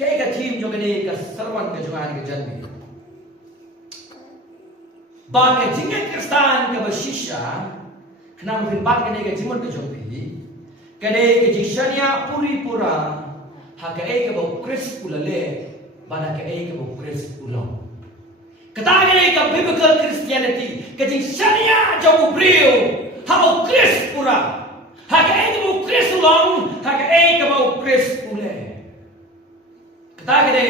Kayak team juga ni ke serwan ke jangan ke janbi. Bagi jingat Kristen ke bersisha, kenapa filbat ke ni ke jimun ke jombi, ke ni ke jishania puri pura, hak ke bau Kris ulale, pada ke bau Kris ulang. Kata ke ni ke biblical Christianity, ke jishania jauh beriu, hak bau Kris pura, hak ke bau Kris ulang, hak ke bau Kris ulale. Kata ke ni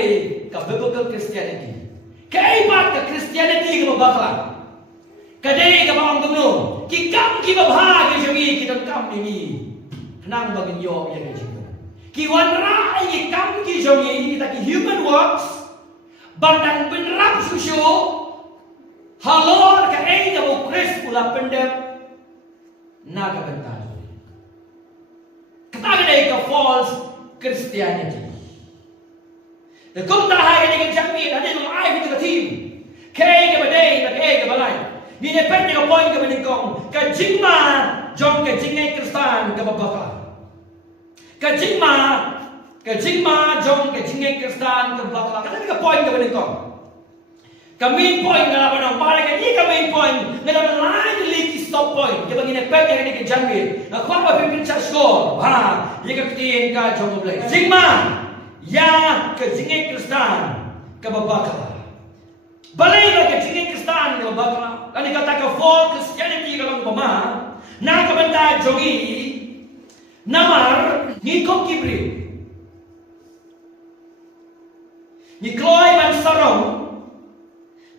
ke biblical Christianity, ke ibarat ke Christianity ke bakal. Kadai ka bang gumno ki kam ki babha ke jogi ki don kam ni nang bagin yo ya ke jigo ki wanra ki kam ki jogi ta ki human works bandang benrap susu halor ka ka bo Kris ula pendep na ka bentar kata kadai ka false Christianity the kum ta ha ke jami ada no ai ki ka team ke badai ba ke balai ni ne pen ka point ka benikong ka jingma jong ka jingai Kristen ka babaka ka jingma jong ka jingai Kristen ka babaka ka point ka benikong ka main point na ba nang pare ka ni ka main point na ka line liki stop point ka bagi ne pen ka ni ka jangi na kwa ba pin cha score ha ye ka tin ka jong blai jingma ya ka jingai Kristen ka babaka balai ba ka jingai Kristen ka babaka kan dikatakan full Christianity kalau umpama nak kebentar jogi namar ni kok kibri ni kloi ban sarong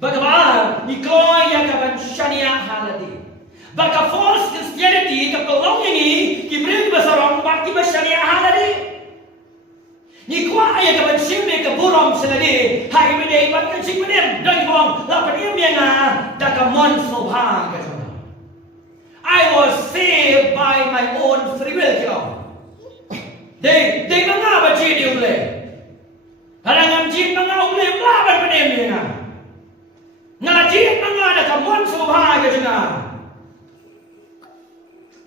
bagaimana ni kloi yang kaban syariah haladi baka false Christianity ka pelong ini kibri ba sarong bakti ba syariah haladi ni kwa ya kaban simbe ka burom seladi hai bede ban ka cingmenem dan bong la padim yang daka mon sobha ka jona I was saved by my own free will kilo de manga ba ji di ule harangan ji manga ule la ban padim yang ngaji manga daka mon sobha ka jona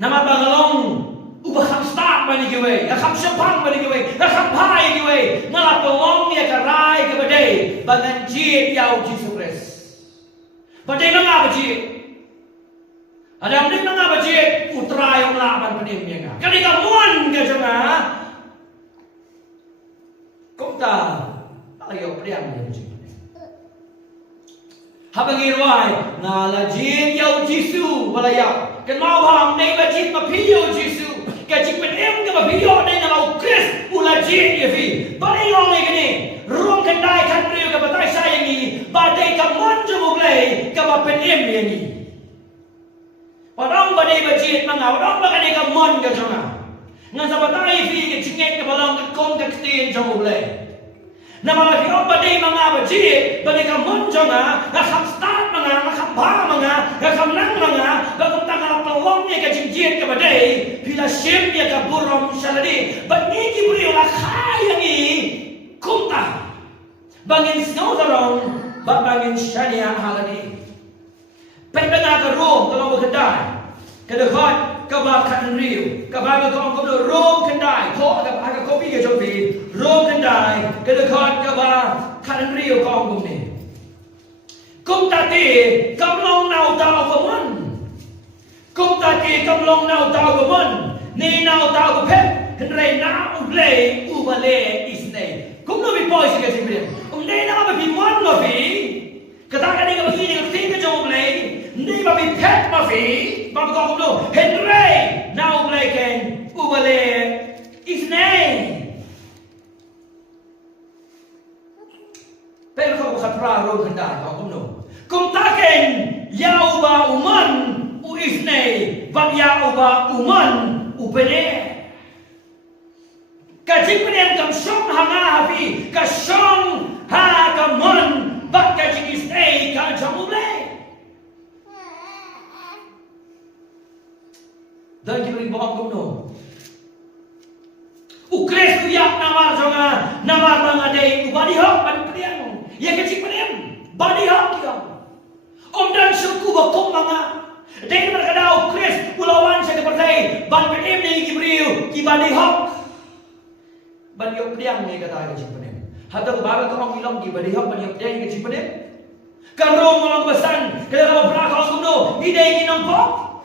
nama bangalong ubah ham start bani giwe ya ham sepang bani giwe ya ham pai giwe ngala pelong ya karai ke badai bangan jin yau Jesus Christ badai nanga baji ada amdik nanga baji utra yang laban panim ya kali kamuan ke jona kota ayo priang ya baji habangir wai ngala jin yau Jesus balaya kan mau ham nei baji mapiyo Jesus kajik penem ke video ni nama Kris ulaji ye fi bari long ni ruang kendai kan beliau ke batai saya ni badai ka monjo mulai ke penem ni padang badai bajit mangau dong bagani ka mon ke jona ngan sa batai fi ke cingek ke balong ke kon ke tin jong mulai nama lagi badai manga bajit badai ka monjo na kham start manga kham ba manga kham nang manga bagum tangan pelong ni ke jingjin ke badai bila syem dia ka burom saladi bagi ki beri olah khaya ni kumta bangin snow darong bangin syania halani penbena ka rom kalau berkedai kedekot ka ba kan riu ka ba ka ko do rom kendai ko ka kopi ke jopi rom kendai kedekot ka ba kan riu ko ngum ni kumta ti kamlong nau tao ko mon kum taki kamlong nau tau gumon ni nau tau gupet hendrai na ublei ubale isnei kum no bi poi sige sibrim ne na ba bi mon no bi kata ka ni ka bi ni ka tin ka jo ublei ni ba bi pet ma bi ba ko kum no hendrai na ublei ken ubale isnei pero ko khatra ro khandai ko kum no kum taken yau ba uman uisnei bagya uba uman upene kajik penem kam shong hanga hafi ka shong ha ka mon bak kajik isnei ka jamule dan kibri bawang kumno ukres kuyak namar jonga namar bangadei ubadi hok ban penem ya kajik penem badi hok kiyam om dan syuku bakom manga Dengan berkadau Kris pulauan saya percaya ban penem ni Gibril kibadi hok baniok diang ni kata ke cipenem. Hatta baru kau ngilang di badiok baniok diang ke cipenem. Kalau orang pesan, kalau pernah kau suno, ide ini nampak.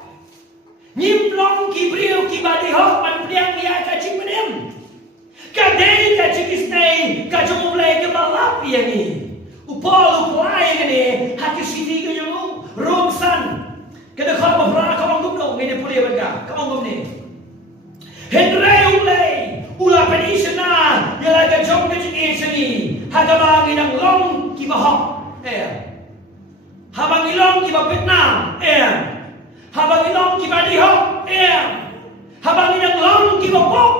Nyimplong ki brio ki badiok ban diang dia ke cipenem. Kadai ke cikisnei, ke jumulai ke balap dia ni. Upol upolai ni, haki sini ke jamu, romsan. Kada kau pernah kau ngumno, ini pulih berga, kau ngumni. Hendrai ulai, ula penisena, yang lagi jom ke cikisni, hagabangi nang long ki bahok, habangi long ki bapitna, habangi long ki badihok, habangi nang long ki bapok,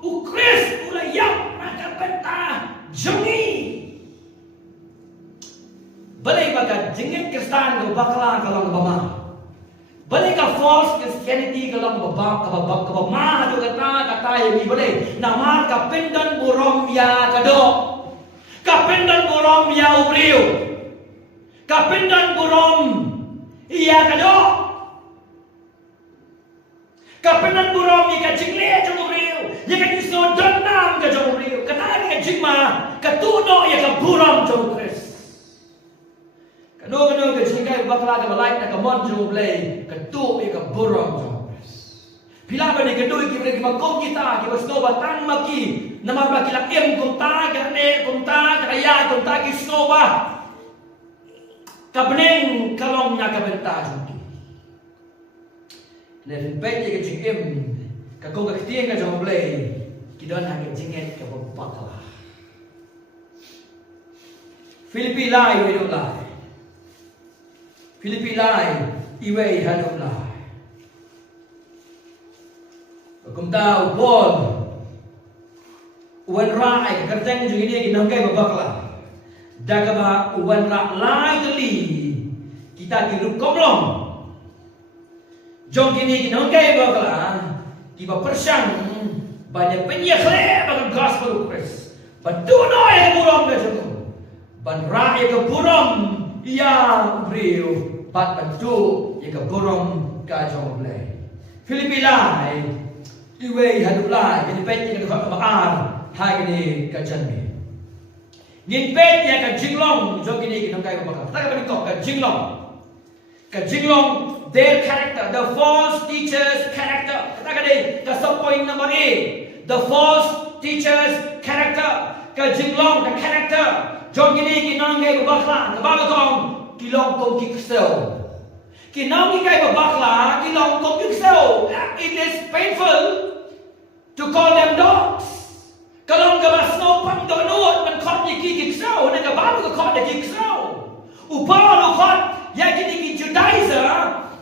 ukris ulai yang nak penta jongi. Balai baga jengit Kristen ke bakla kalau bama. Balai ka false Christianity kalau bama tu kata yang ni balai. Nama ka pendan burom ya kado. Ka pendan burom ya ubriu. Ka pendan burom ya kado. Ka pendan burom ya jingle jong ubriu. Ya ka iso donam ka jong ubriu. Kata ka jingma ka tuno ya ka burom jong Kris. Kano ke jingkai bakla ke balai nak mon jo blay ke tu ke burong jo. Bila bani ke tu ki beri makong kita ki wasno batang maki nama baki la em kunta ke ne kunta ke ya kunta ki snoba. Kabneng kalong nya ka benta jo. Le pe ke jingem ka ko ka tieng ka jo blay ki don ha ke jinget ke bakla. Filipi lai we do lai. Filipi lai, iway hanum lai. Kung tao, Paul, uwan rai, kerteng juga ini ginangkay babakla. Daga ba uwan lai dali, kita kirup komlong. Jom kini ginangkay babakla, kiba persyang, banyak penyekhle bagang gospel of Christ. Bantuno yang burong na joko. Ban rai yang burong, iya brio. Pat bantu ya ke burung ka jong blai. Filipi lai iwe hadu lai ini pet ya ke baar hai ni ka janmi. Nin pet ya ka jinglong jo kini ki nangkai ba. Ta ka ka jinglong. Ka jinglong their character, the false teachers character. Kata ka dei ka sub point number 8. The false teachers character. Ka jinglong the character. Jo kini ki nangkai ba ka ba kong kilong kong kiksel. Kinang ikay babakla, kilong kong kiksel. It is painful to call them dogs. Kalong gabas no pang donut, man kot ni kiksel, nagabago ka kot na kiksel. Upal o kot, ya kini Judaizer,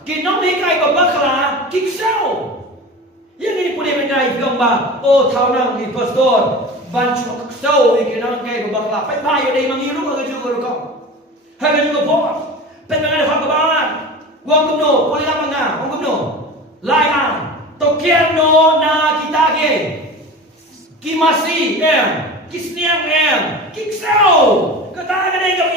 kinang ikay babakla, kiksel. Yan ini puli menay bilang ba, oh tao nang ni pastor, bancho kiksel, ikinang ikay babakla. Pay payo day mangiru ka juga ko. Hagan juga po. Pengen ada kabaran. Wong kumno, boleh lama nga. Wong kumno. Layan. Tokian no na kita ke. Kimasi kisniang kiksau. Kata ka na ikaw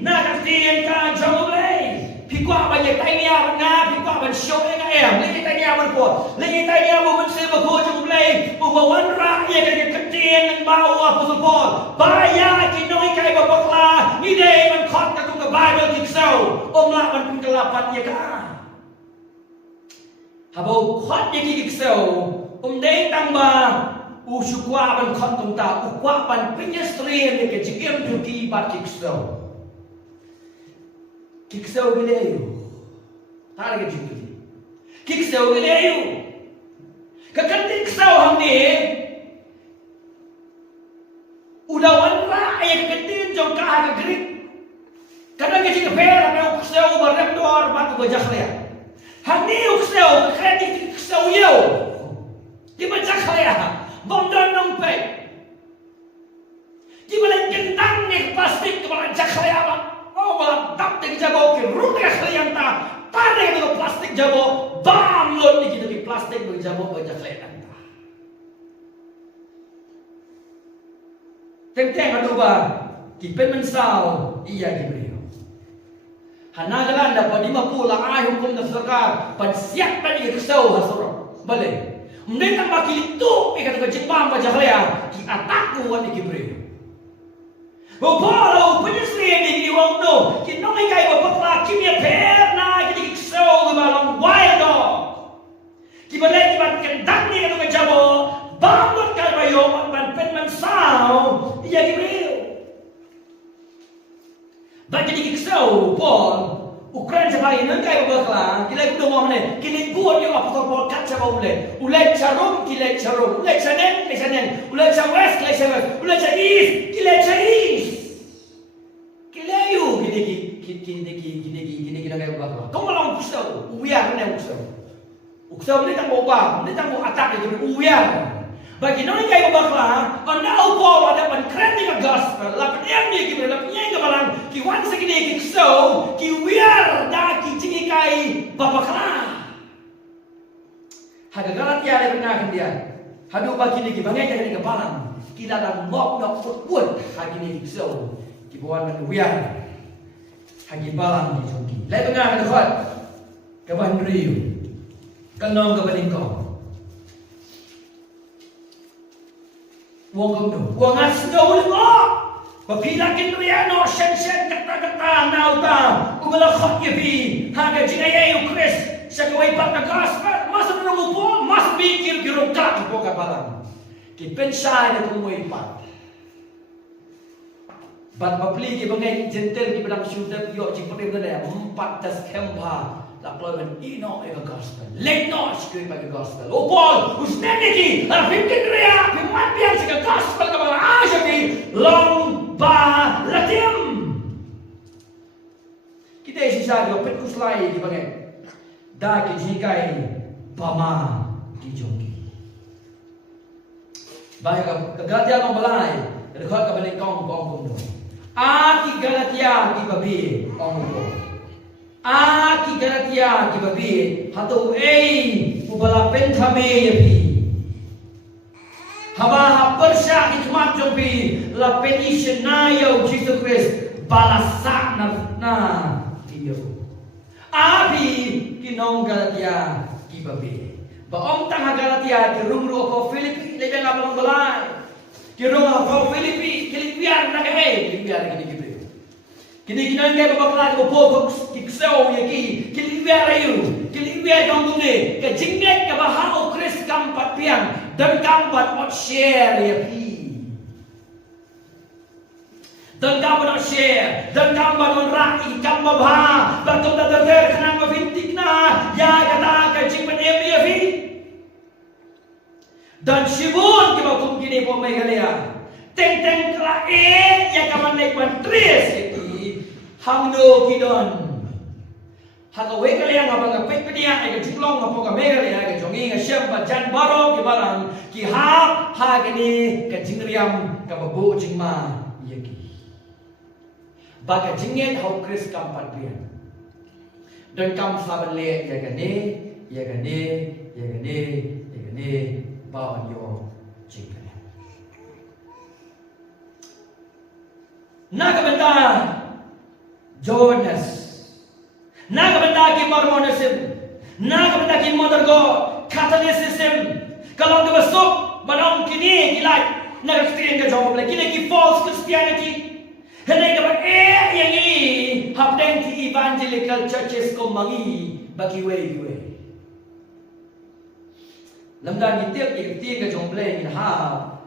na kaktiyan ka jomulay. Pikwa ba niya tayo niya nga. Pikwa ba show nga Lagi tayo niya man po. Lagi tayo niya mo man siya ko jomulay. Ubawan ra iya kaya kaktiyan ng bawa po sa po. Baya kinoy kay babakla. Hindi man kot ka kung Bible kiksau, omla man penggelapan ya ka. Habau kot ya kiksau, dei tamba usukwa ban kot tumta, ukwa ban penyestrin ya kejigim tuki bat kiksau. Kiksau gileyo. Tara kejigim. Kiksau gileyo. Kakan kiksau hamni udawan ra ya ketin jong ka Greek. Kadang kita pera na ukseu barem dor batu bajakhlea. Hani ukseu kredit ukseu yo. Di bajakhlea. Bondon nong pe. Di balen kendang ni plastik ke bajakhlea ba. Oh balam tap te jago ke rute khlea ta. Tare ke plastik jago bam lot ni kita di plastik be jago bajakhlea ta. Tenteng adu ba. Kipen mensau iya diberi. Hanagalan dapat 50 ay hukum na sarkar pansiyak tadi kesau hasoro balik. Mereka makin itu ikat ke Jepang baca kaya di buat ni Gibril. Bopolo penyesri ni wong no, kinong ikai bapakla kimia perna kini kisau balong wild dog. Kibalai kibat kendang ni kan ngejabo, bangun kal bayo ban penman sao, iya Gibril. Bagi ni kisau Paul Ukraine sebagai negara berkelang, kita kudu mau mana? Kita buat yang apa Paul kat siapa ulai? Ulai carum, ulai sanen, ulai west, ulai east, kita you, gini kita kayak berkelang. Kau malah usah, ubiar ni usah. Usah ni tak mau bang, ni tak mau atak itu ubiar. Bagi nona kayak berkelang, anda Paul ada keren ni gospel, lapan yang ni kita, lapan yang kebalang, kiwan segini kisau, kiwiar dah kicing kai berkelang. Haga Galatia ada benar dia. Hadu bagi ni kibangai jadi kebalang, kita dah ngok footwood hagi ni kisau, kibuan kiwiar, hagi balang di jogi. Lai benar dekat, keban riu, kenong kebalingkong. Wong kamu, wong asal boleh tak? Bapila kinriano, shen kata nauta, umala khot yebi, haga jinaya Ukris, sakawai pak gospel, masa nunggu pun, mas mikir kirongkat po kapalang. Kipensay na kumuwi pat. Bat papli ki bangai gentle ki badang syudap yo ci potem na empat tas kempa. Lakloy ino ega gospel. Let no scream by the gospel. Oh Paul, usneniki, arfimkin ria, pimatian sa gospel ka mga asya ki long ba latim. Kita sisa yo pet kuslay di bangai. Da ki jikai pama ki jongi. Bahaya ka Galatia mo balay. Rekod ka balik kong do. Ki Galatia ki babi kong do. Ki Galatia ki babi hatu ubala penthame yapi haba hapersha ki tumat jompi la petition na yo Jesus Christ balasak na iyo abi ki nong Galatia ki babi ba om tang Galatia ki rumru ko Filipi leben abang balai ki rumru ko Filipi kilipiar na kay kilipiar kini kini kita ni bapak ko po kiksau yaki kilibiar ayu kilibiar kamu ni ke jingnet ke bahau Chris kampat piang dan kampat ot share yaki dan kampat ot share dan kampat menrai kampat bah batum dah kenang mafintik na ya kata ke jingmet yaki dan sibun ke bakum kini po megalia teng kela yang kaman naik bantres Hamdo kidon, haka weka liang apa ngapet pedia, ega juklong apa kamera liang ega jongi ngasem bajan baro kibalang kihap hagini kajingriam kababu jingma yaki. Baga jinget hau Chris kampat pian. Dan kam sabale yagane baon yo jingkane. Naga benda Jonas, naga benda ki Mormonism, naga benda ki Mother God, Catholicism. Kalau kita besok banam kini gila, naga Kristian ke jawab lagi, kini ki false Christianity. Hendak kita yang ini hapdeng ki evangelical churches ko mangi bagi way. Lamdan kita ke jawab lagi,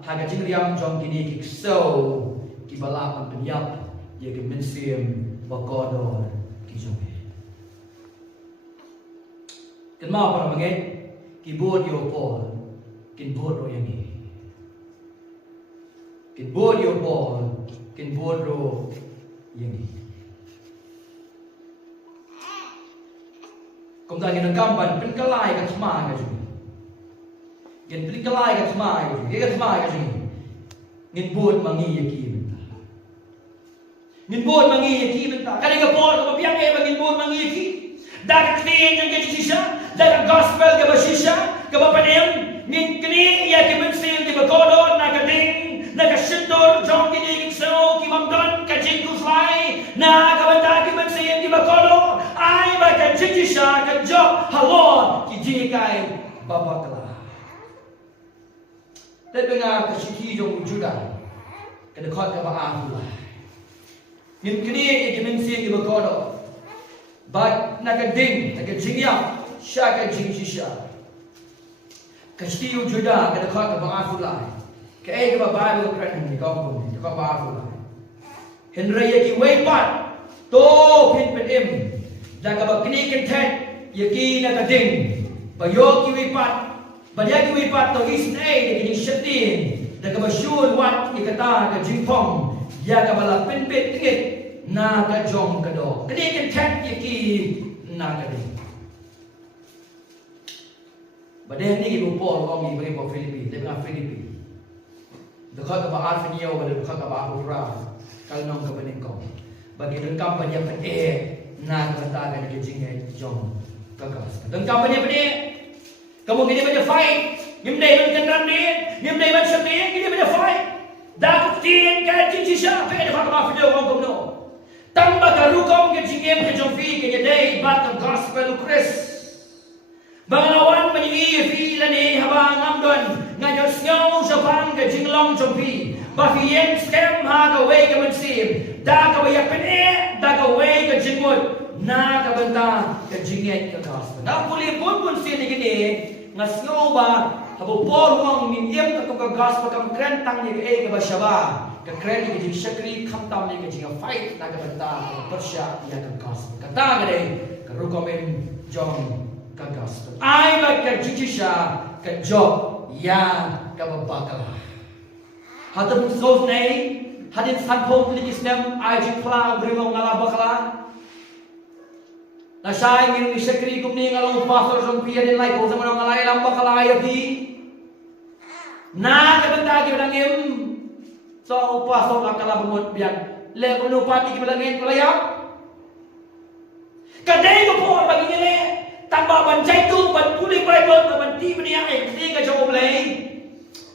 haga jingriam jom kini ki so ki balapan penyap, ya ki mensim. Bakodor kijome. Kan mau para mangen kibod yo Paul, kinbod ro yang ini. Kinbod yo Paul, kinbod ro yang ini. Kung ta ginagamban pinkalay ka sma ka jud. Gin pinkalay ka sma ka jud. Ka sma ka jud. Nginbod mangi yaki. Nginbod mangiyaki benta. Kani ka Paul ka mapiyang e nginbod mangiyaki. Dagat kini yang kecisa, dagat gospel ka basisa, ka bapanem, ngin kini ya ki mensil ki bakodo na kading, na kasintor jong kini so ki mamdan ka jingkuslay, na ka banta ki mensil ki bakodo, ay ba ka jingisa ka job halon ki jingkay babakla. Tapi nga kasiki jong Judah. kada khot ka ba pula ngin kini ke min si ke ba kodo ba na ka ding na ka jingya sha ka jing shisha ka stiu juda kada khot ka ba pula ka e ka ba bible kran ni ka ko ka ba pula henry ki wei pat to pin pen em da ka ba kini ken thet yaki na ka ding ba yo ki wei pat ba ya ki wei pat to is nei ni shatin da ka ba shun wat ikata ka jingpong ya ka bala pinpit tingit na ka jong ka do kini ken thet yaki na ka ding badeh ni ki Paul ong ni bagi po Filipi de nga Filipi de ka ba arfinio ba de ka ba ura kal nong ka baning ko bagi dun kampanya pen na ka ta ka ni jing jong ka ka dun kampanya pen kamu gini banyak fight ngimdai ban kan ni ngimdai ban sami gini banyak fight da ku tin ka jing sha pe de ka ba video ong ko no tamba ka ru kong ke jingem ke jong fi ke dei bat the gospel of Christ Banglawan menyi fi lani habang amdon ngayo snyo sa pang ke jinglong jong fi ba fi yen scam ha ka wei ka mensim da ka wei pen da ka wei ka jingmut na ka banta ka jinget ka gospel na puli pun si ni gini ngasnyo ba habo Paul wang min yem ka gospel kam kren tang ni ke ba shaba ka kren ni jing shakri kham tam ni ke jing fight na ka banta persya ya ka gospel ka ta gade ka rukomen jong ka gospel ai ba ka jichisha ka job ya ka babakala hatam sos nei hadin sanpon ni islam ai ji kla brimong ngala bakala na sai ngin ni shakri kumni ngalong pastor jong pia ni lai ko sama ngalai lam bakala ya pi na ka banta ki nangim so pastor akala bumot bian le ko no pati ki balangin kolaya kadai ko po bagi ni tanpa bancai tu ban puli Bible ban ti benia ni ka jawab lai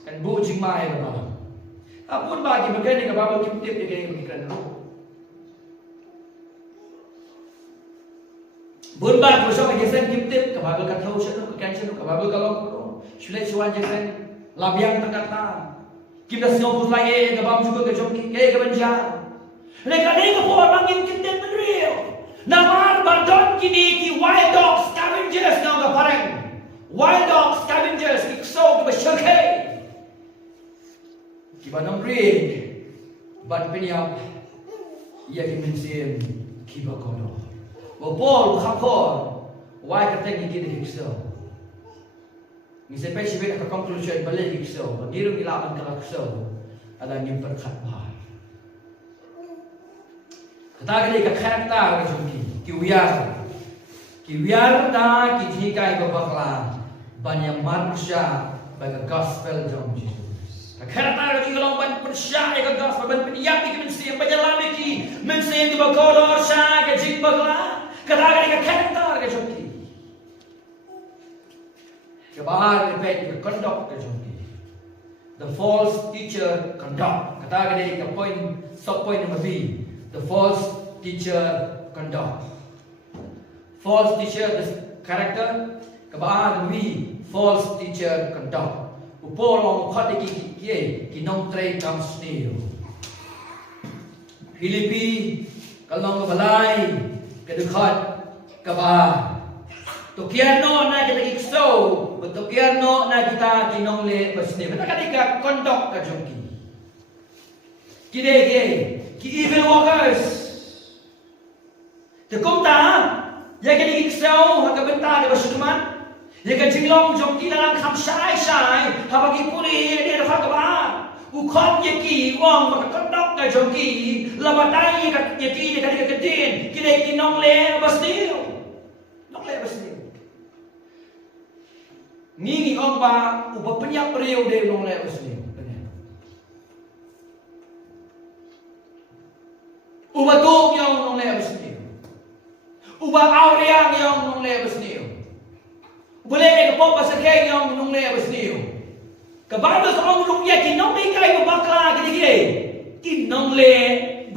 kan bu jing mai ba apun bagi bagai ni ka Bible kim tip ni ka kan bun ba ko so ka jesen kim tip ka Bible ka thau sha ka kan sha ka Bible ka lo shule chuan jesen labiang takata kim da sio bus lai ka bam juga ka jom ki ke ka banja le ka ni ka po bangin kim tip ben real Namar bandon kini ki wild dog scavengers na nga parang wild dog scavengers ikso ki shakhe ki banong rig ban pinyap ya ki mensin ki ba kono bo Paul khapor why ka tek ki de ikso ni se pe shibet ka conclusion balik ikso magiru ilaban ka ikso ada ni perkhat ba kata kali ka karakter ka jumki ki wiar da ki thikai babakla banyak manusia bagi gospel jom Jesus ka karakter ka jilong ban percaya ka gospel ban peniap ki mensi penyelam ki mensi di bakolor sha ka jing bakla kata kali ka karakter ka jumki ke bahar repet ka conduct ka jumki the false teacher conduct kata kali ka point sub point number B the false teacher conduct. False teacher is character. Kabaan we false teacher conduct. Upol ang khati ki nong tray kam snail. Filipi kalong balay kadukhat kaba. Tokiano na kita ikso, tokiano na kita kinong le basne. Bata kadika conduct ka jongki. Kide ki evil workers. Tekum ta ya ka dik sao ha ka benta de basuman ya ka jinglong jong ki lang kham sai sai ha ba ki puri de fa ka ba u khom ye ki wong ba ka dok ka jong ki la ba dai ye ka ye ki de ka ka tin ki de ki nong le basnil nong le basnil ni ong ba u ba penyak riu de nong le basnil u ba tu yang nong le basnil uba aurea yang nong le basnil boleh ke pop pasakay yang nong le basnil ka Bible sa ong rung ya ki nong le kay bakla ki nong le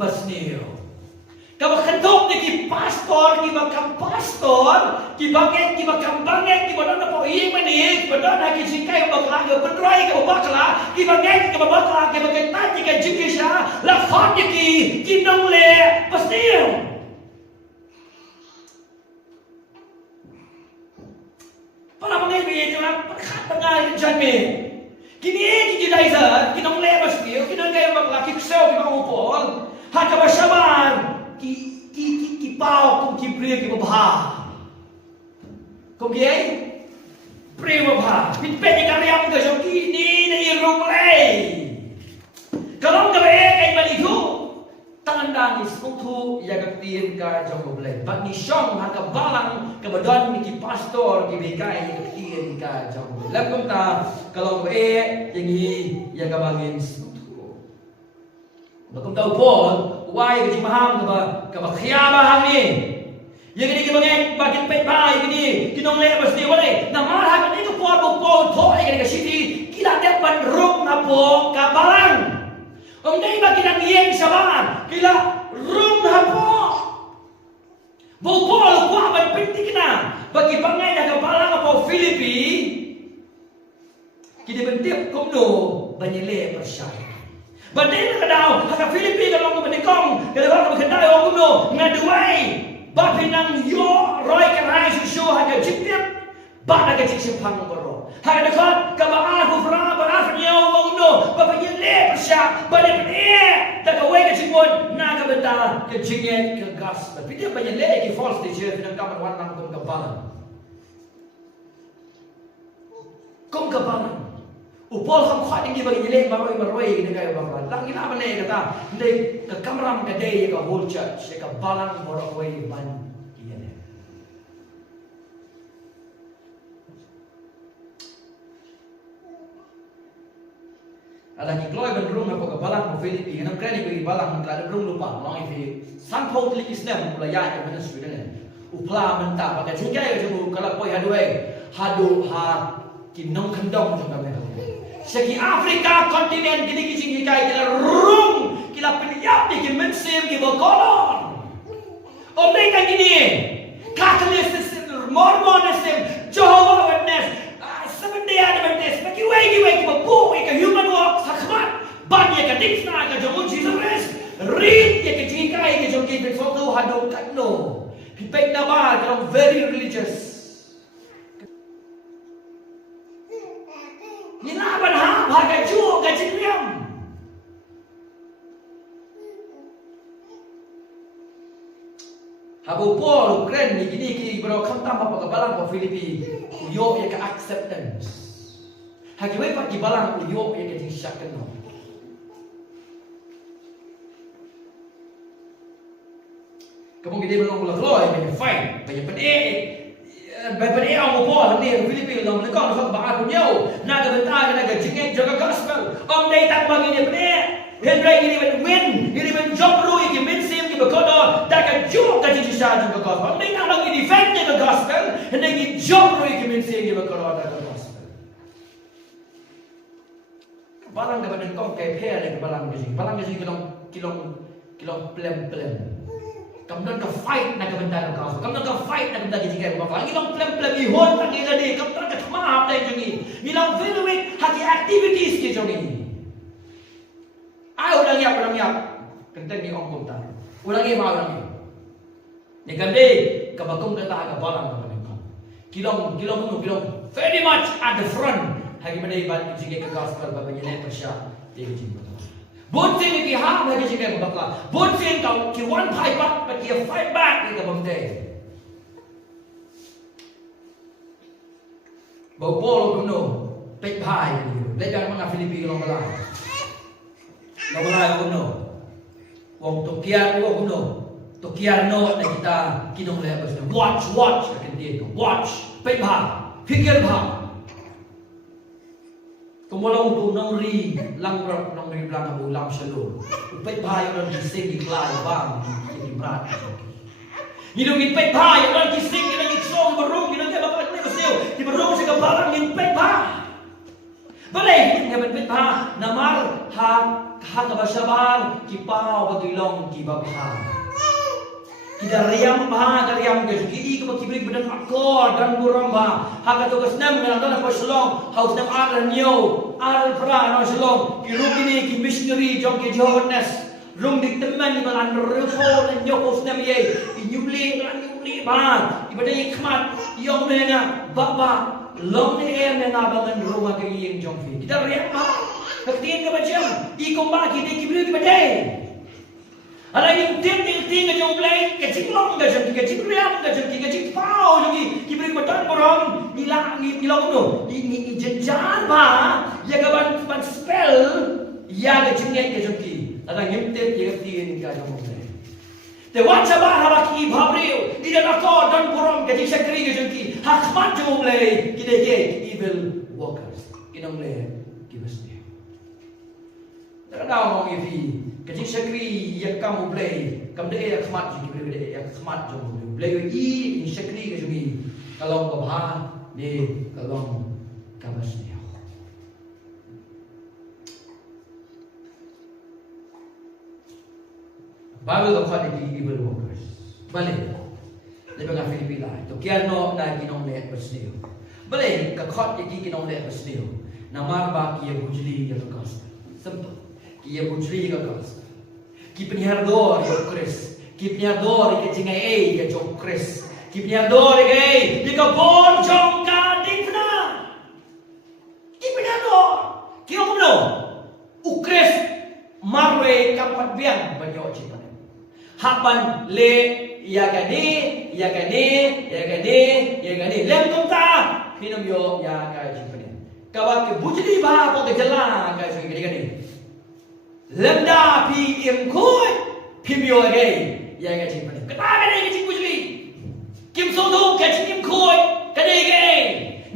basnil ka bakadok ni ki pastor ki bakam pastor ki bakam banget ki badon po iyeng mani badon ha ki singkay bakla ka bedroy ka bakla ki bakla ki bakay tati ka jikisha la khot ye ki nong le pastil para mangai be jona khat pangai jan me kini ki dai sa ki nong le pastil ki nong kai ba ki sel ki ba upol ha ka ba shaban ki pau kum ki pria ki ba kum ki ai pria ba pin pe ni ka riam ka so ki ni ni rong le kalau ka ai ba ni thu tangan dan ni sekutu ya ka tien ka jong boleh bat ni shong ha ka balang ka badon ni ki pastor ki bekai ya ka tien ka jong boleh lakum ta kalau ka ai yang ni ya ka bangin sekutu lakum ta upol wai ka jimaham ka ba khiyama hang ni ya gini ki bangin bagin pet bai gini kinong le pasti wale na mar ha ni ko por bo tho ai gini ka siti kila de ban rum na po ka balang Om-dai bagi nang yeng saban kila rum na po bo lo kwa ban penting na bagi bangai na ka balang po Filipi kide bentip komno banyele persyai Badai ka daw ka Filipi ka long benikong kada ka kendai ong komno ngaduai bapi nang yo roi ka rai susu ha ka jipip ba na ka jipip pang boro ha ka dekat ka ba aku fra ba af nyau ong no ba pa yele persya ba de ne ta ka wei ka jipon na ka benta ka jingen ka gas ba pide ba yele ki false teacher nang ka man nang kom ka balang kom ka balang upol kam khwa ding bagi yele maroi ni ka ba lang ila ba le kata ndai ka kamram ka dei ka whole church ka balang boro wei ban yele ada ni gloi ban room apa ka balang mo Filipi nang kreni bagi balang man ka room lupa long ifi san thau tlik islam pula ya ka ministry ne upla menta ba ka jingai ka jumu kala poi hadu ha kinong kandong jong ka me Segi Afrika kontinen gini kicing kai kila rum kila peniap di kimensim ki bokolon. Om dai ka gini Catholicism, Mormonism, Jehovah Witness, Seventh-day Adventist, ki wei ki bo ka human walk sakmat ban ye ka dikna ka jomo Jesus Christ. Read ye ka jingai ki jom ki foto hado katno. Pipek na ba ka very religious. Nilaban ha bagai ju gajin riam Habu Paul kren ni gini ki bro kam tam apa ka balang ko Filipi uyo ya ka acceptance hagi wei pak ki balang uyo ya ka disyakan no kamu gede belum ulah loy banyak fight banyak pede Bapak dia orang Paul ni Filipi long lekong sok ba aku nyau na ka benta ka ga jingeng jaga gospel om dai tak bagi ni pede Henry ini win ini men job ru iki men sim ki bakodo ta ka ju ka ji sa jaga gospel om dai tak bagi defend ni gospel Henry ki job ru iki men sim ki bakodo ta gospel balang da baden kong kai phe le balang ki kilong plem Kamu nak fight nak kebentar kau. Kamu nak fight nak kebentar jika kau. Lagi long plan ihon tak ngira ni. Kamu tak maaf dah jangi. Bilang very hati activities ke jangi. Ulang yap. Kenten ni orang kontak. Ulangi mau ulangi. Ni kande kabakong kata ka balang ka kau. Kilong very much at the front. Hagi mana iban jika ke gospel babanya ni persya dia jingga. Bunting ki ha na ki jike bakla bunting kau ki one fight back but ki fight back ni ka bamde bau polo kuno pek bai ni le dan mga Filipi long bala kuno wong tokian kuno tokian no na kita kinong le basta watch kan dia watch pek bai fikir bai Kumulang tu nang ri lang ri blang abu lam shalom. Upet bhai orang kising di klai bang di berat. Hidung di pet bhai orang kising di song berung di ke bapak ni besil di berung se barang di pet bhai. Balai ni pet bhai namar ha ka basabar ki pau badilong ki babha. Kita riam ke ki ke kibrik bedan akor dan burang ba haka to kasnam nang dan ko shalom haus nam ar nyo ar pra no shalom ki rubini ki missionary jong ki Jehovah's rung dik teman ibalan rufo dan nyokos na miye inyuli ba ibada ikmat yong na baba long ne na bangan ruma ke yeng jongfi kita riak ma ketin ke macam ikom ba kita kibri ke badai ala yung tin ke jong play ke cinglong ke jong ke cingliam ke jong ke cing pau jong kibri ke badan borom nilang no ni jenjan ba ya ka ban spell ya ke cingeng ke jong ki ala ngimtet ye tin ka jong play te wacha ba haraki bhabriu di da ko dan borom ke sakri ke jong ki hakmat jong play kita ye evil workers kinong le kibasni kadang mong ifi kajik sakri yak kamu play kam de yak khmat ji play de yak khmat jo play i in sakri ke jumi kalong ko bha ni kalong kabas ni Bible of God di evil workers balik lebih ka Filipina to kiano na kinong le pasniyo balik ka khot ki kinong le pasniyo namar ba ki bujli ya gospel simple ki bujli ya gospel ki penhardor ya Kris ki penhardor ke jingai ke jong Kris ki penhardor ke ka bon jong ka dipna ki penhardor ki omno u Kris marwe kapat biang banyo chi hapan le ya gani lem tum ta pinam yo ya ka chi pane kawa ke bujli ba ko ke jala ka chi gani lem da pi im khoi phim yo ge ya ka chi pane ka ta ga ne chi bujli kim so do ka chi im khoi ka de ge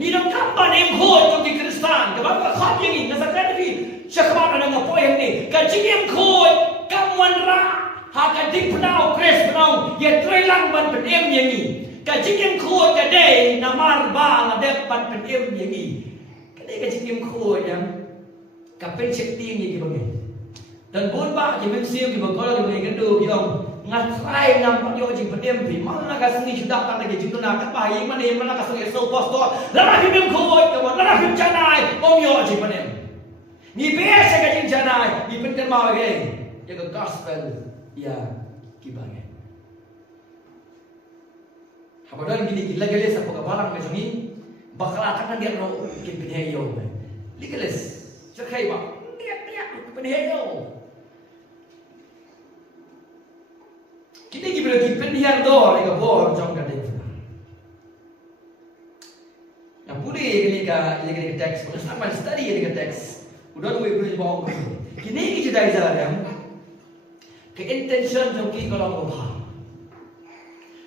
ni dam kam ba ne im khoi to ki kristan ka ba ka khat yang ni na sa ka ni shakma na nga po yang ni ka chi im khoi kam wan ra haka dik penau Kris penau ya trailang ban penem yang ni ka jikim khoi ka dei namar ba la dep ban penem yang ni ka dei ka jikim khoi yang ka pen chek ting ni ki bang dan bon ba ji men siu ki bang ko la ni kan du ki ong ngat sai nam pa yo jing penem bi man la ka sni chudak tan ke jing tu na ka pa yi man ne man la ka sni so pastor la la ki bim khoi ka la la ki chanai om yo jing penem ni be se ka jing chanai ni pen kan ma ge ya ka gospel ya kibangan. Habadan gini gila geles apa kabalang ke sungi bakal akan dia no kin penheyo. Ligeles. Cekai ba. Dia penheyo. Kita gibra ki penhiar do le ka bor jong ka dei. Na puri gini ka teks, kita sama study gini ka teks. Udah we beri bawang. Kini ki jadai jalan ke intention जो की कलम को भा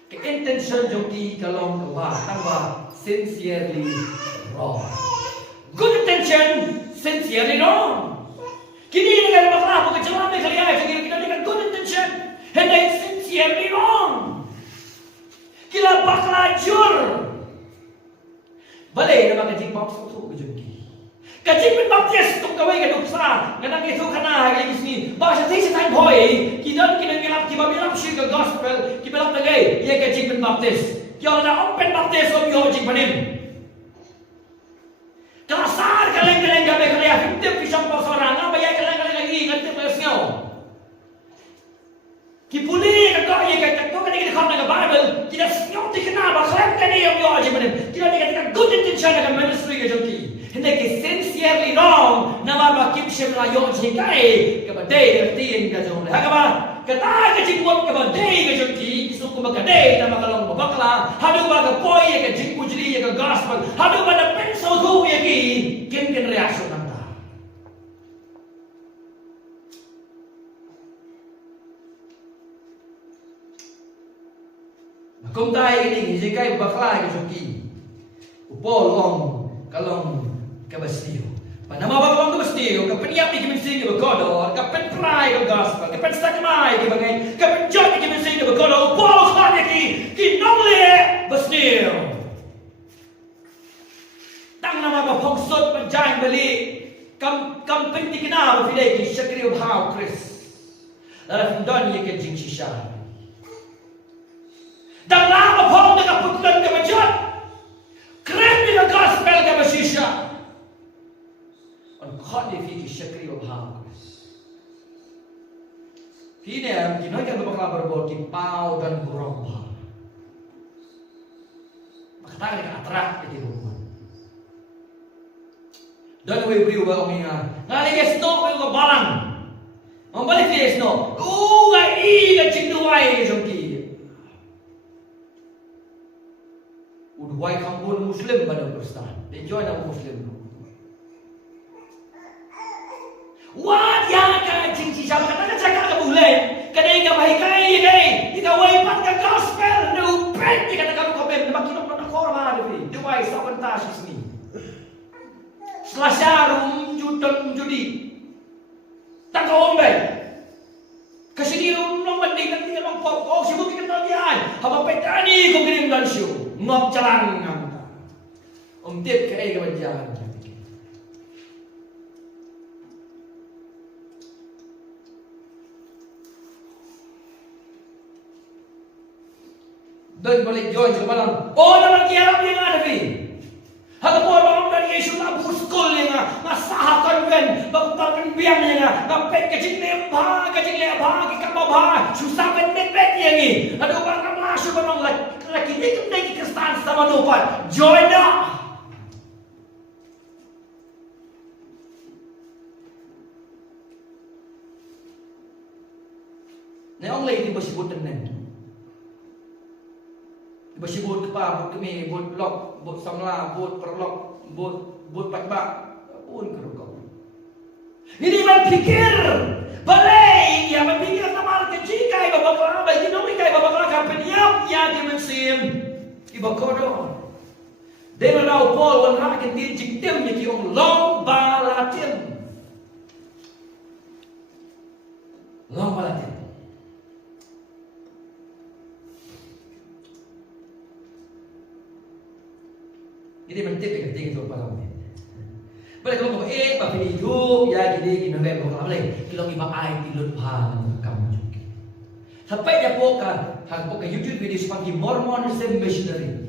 ke intention जो की कलम को भा तंबा sincerely wrong good intention sincerely wrong kini dengan masalah bukan jalan mereka lihat kita dengan good intention hendak sincerely wrong kila baklajur balik nama kecil maksud tu kejunki kecil pun baptis tuk kawai ke duksa nganang itu kana hari ini bahasa tisi time boy kita ngelap kita bilang share the gospel kita bilang lagi ya kecil pun baptis kita ada open baptis om yo jing panim kasar kaleng-kaleng gabe kalian hidup pisang pasaran apa ya kaleng-kaleng lagi ngerti pasnya kipuli kata ya kata kau kan kita kena Bible kita senyum dikenal bahasa kan om yo jing panim kita dengan good intention dengan ministry ke joti hendak sincerely wrong nama bakip shemla yo jikai ke badai tin ka jong le hakaba kata ke jingwon ke badai ke joti isu ko bakadai nama kalong bakla hadu ba ka poi ke jingku jili ke gospel hadu ba na penso thu ye ki ken reaction nanta makom tai ni jikai bakla ke joti upol long kalong kabasio. Panama balang kabasio, kapeniap ni kimising ke bekodo, kapen prai ke gospel, kapen stakmai ke bagai, kapen jot ni kimising ke bekodo, pol khane ki nongle basnio. Tang nama ba phongsot panjang bali, kam pen dikena ba fidei ki shakri bhau Kris. Lara fundon ye ke jing shisha. Dang lama phong de kaputlan ke bajot. Kris ni ke gospel ke bashisha. خالي فيك الشكر وبهاكس Kini kinoi kan bakal berbau di pau dan burung. Maka tak ada atrak di rumah. Dan we beri uga ominga. Ngali guys no we uga balang. Membalik guys no. Uga i ga cinduai jongki. Udwai kampun Muslim pada Kristen. Dia join nama Muslim. Wat ya ka jingji sama kata cakap ka boleh. Kadai ka bahikai kai. Ika waipat ka gospel no pet ika ka komen makin nak korma devi. Duai sabantas sini. Selasarum judi. Tak kau ombai. Kasih nong mandi nanti nong pop sibuk kita tagihan. Apa petani kau kirim dan show. Ngop jalan ngam. Tip kai ka banjahan. Dan balik join ke malam. Oh, naman kiarap yang ada fi. Haka po bang dari Yesus na buskol yang masahakan kan, bagtakan biang yang kapet kecil lemba, kecil lemba, kikambaba, susah kan nepet yang ni. Ada orang yang masuk menong lagi ni kembali Kristen sama dopan. Join dah. Neong lagi di bersebut tenan. Bersebut kepa, bot kemi, bot blok, bot samla, bot perlok, bot patbak, pun kerukau. Ini berpikir, balai, ya berpikir nama kejikai babak lama, bagi nori kai babak lama kampeniam ya dimensim, iba kodo. Dia menau Paul wan rakin tin jiktim ni kiong long balatim, long balatim. Jadi mentip yang ketiga itu apa kamu? Boleh kalau kamu bapak hidup ya jadi kinawai bapak boleh kalau iba ai tilut pan kamu juga. Sampai dia poka YouTube video sepanjang Mormonism missionary.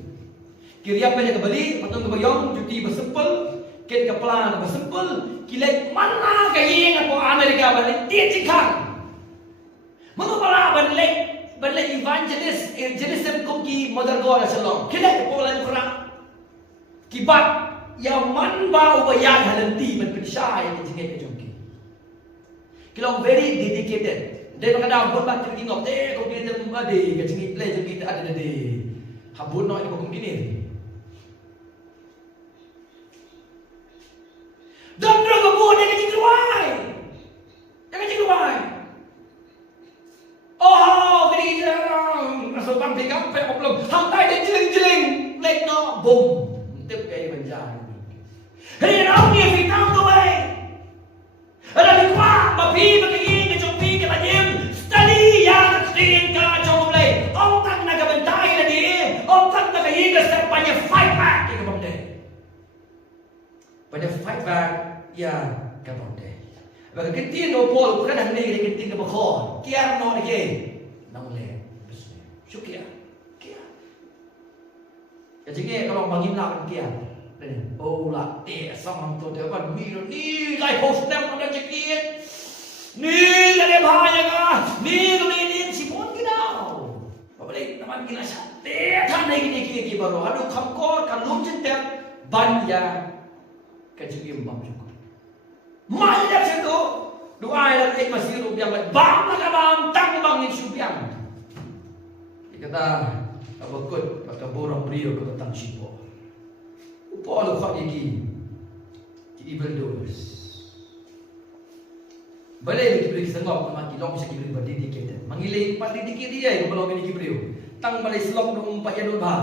Kira apa kembali patung kebayang cuti bersempel, ket kepelan bersempel, kilek mana kaya ngapo Amerika balik dia cikang. Mengapa balik evangelism koki modal goa selong. Kilek kepolan kurang. Kibat yang man bau bayar halanti menpercaya yang jengit kejongki. Kalau very dedicated. Dia kadang buat bak tinggi ngop deh kau kita ada kejengit play jengit ada deh. Habun no ini kau gini. Dan mereka buat dia kejengit why. Dia kejengit why. Oh, gini jarang. Asal bang pegang pek problem. Hantai dia jeling-jeling. Lek no boom. Tip kayak menjadi. Hei, nak ni fitnah tu bay. Ada di kuat, bapi begini kejumpi kita jem. Study yang study kita jom mulai. Om tak nak bentai lagi. Om tak nak ini step banyak fight back ke benda. Banyak fight back ya ke benda. Bagi kentin no Paul bukan dah ni kentin ke bekor. Kiar no lagi. Nak mulai. Syukur. Jadi kalau bagi nak kia, oh lah, sama tu dia kan milo ni kai host nam ada cekit, ni ada bahaya kah, ni si pun kita, apa lagi nama kita sate, kan lagi ni baru, aduh kamkor kan lucin tiap banya kecil bang juga, mana situ, doa yang masih rupiah, bang nak tang bang ni supiang, kita abakut pakai borong brio ke petang sipo. Upo alu kau gigi, evil doers. Balai kita beri sengok nama kilong bisa kita beri dedicated. Mangilai empat dedicated dia yang belum ini brio. Tang balai selok dong empat yang dua.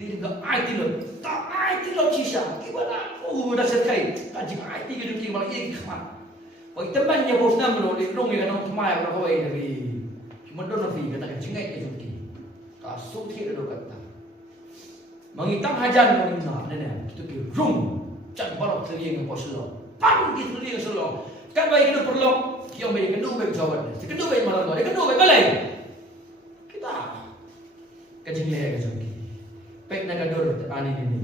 Ini juga IT lo, tak IT lo cisha. Gimana? Dah sekai. Kaji IT gitu kiri malah ini kemat. Bagi temannya bos nama lo, dia dong yang nak kemai berapa dari. Cuma dono fi kata cengai itu kiri. Kasut dia dah kata. Mengitang hajan mengitang, nenek kita kira rum, jangan balok sendiri yang poselong, pan kita sendiri yang selong. Kan baik kita perlu, kiam baik kedua baik jawab, si kedua baik malam kau, kedua baik balai. Kita kajing leh kajong ki, baik nagadur ani ini.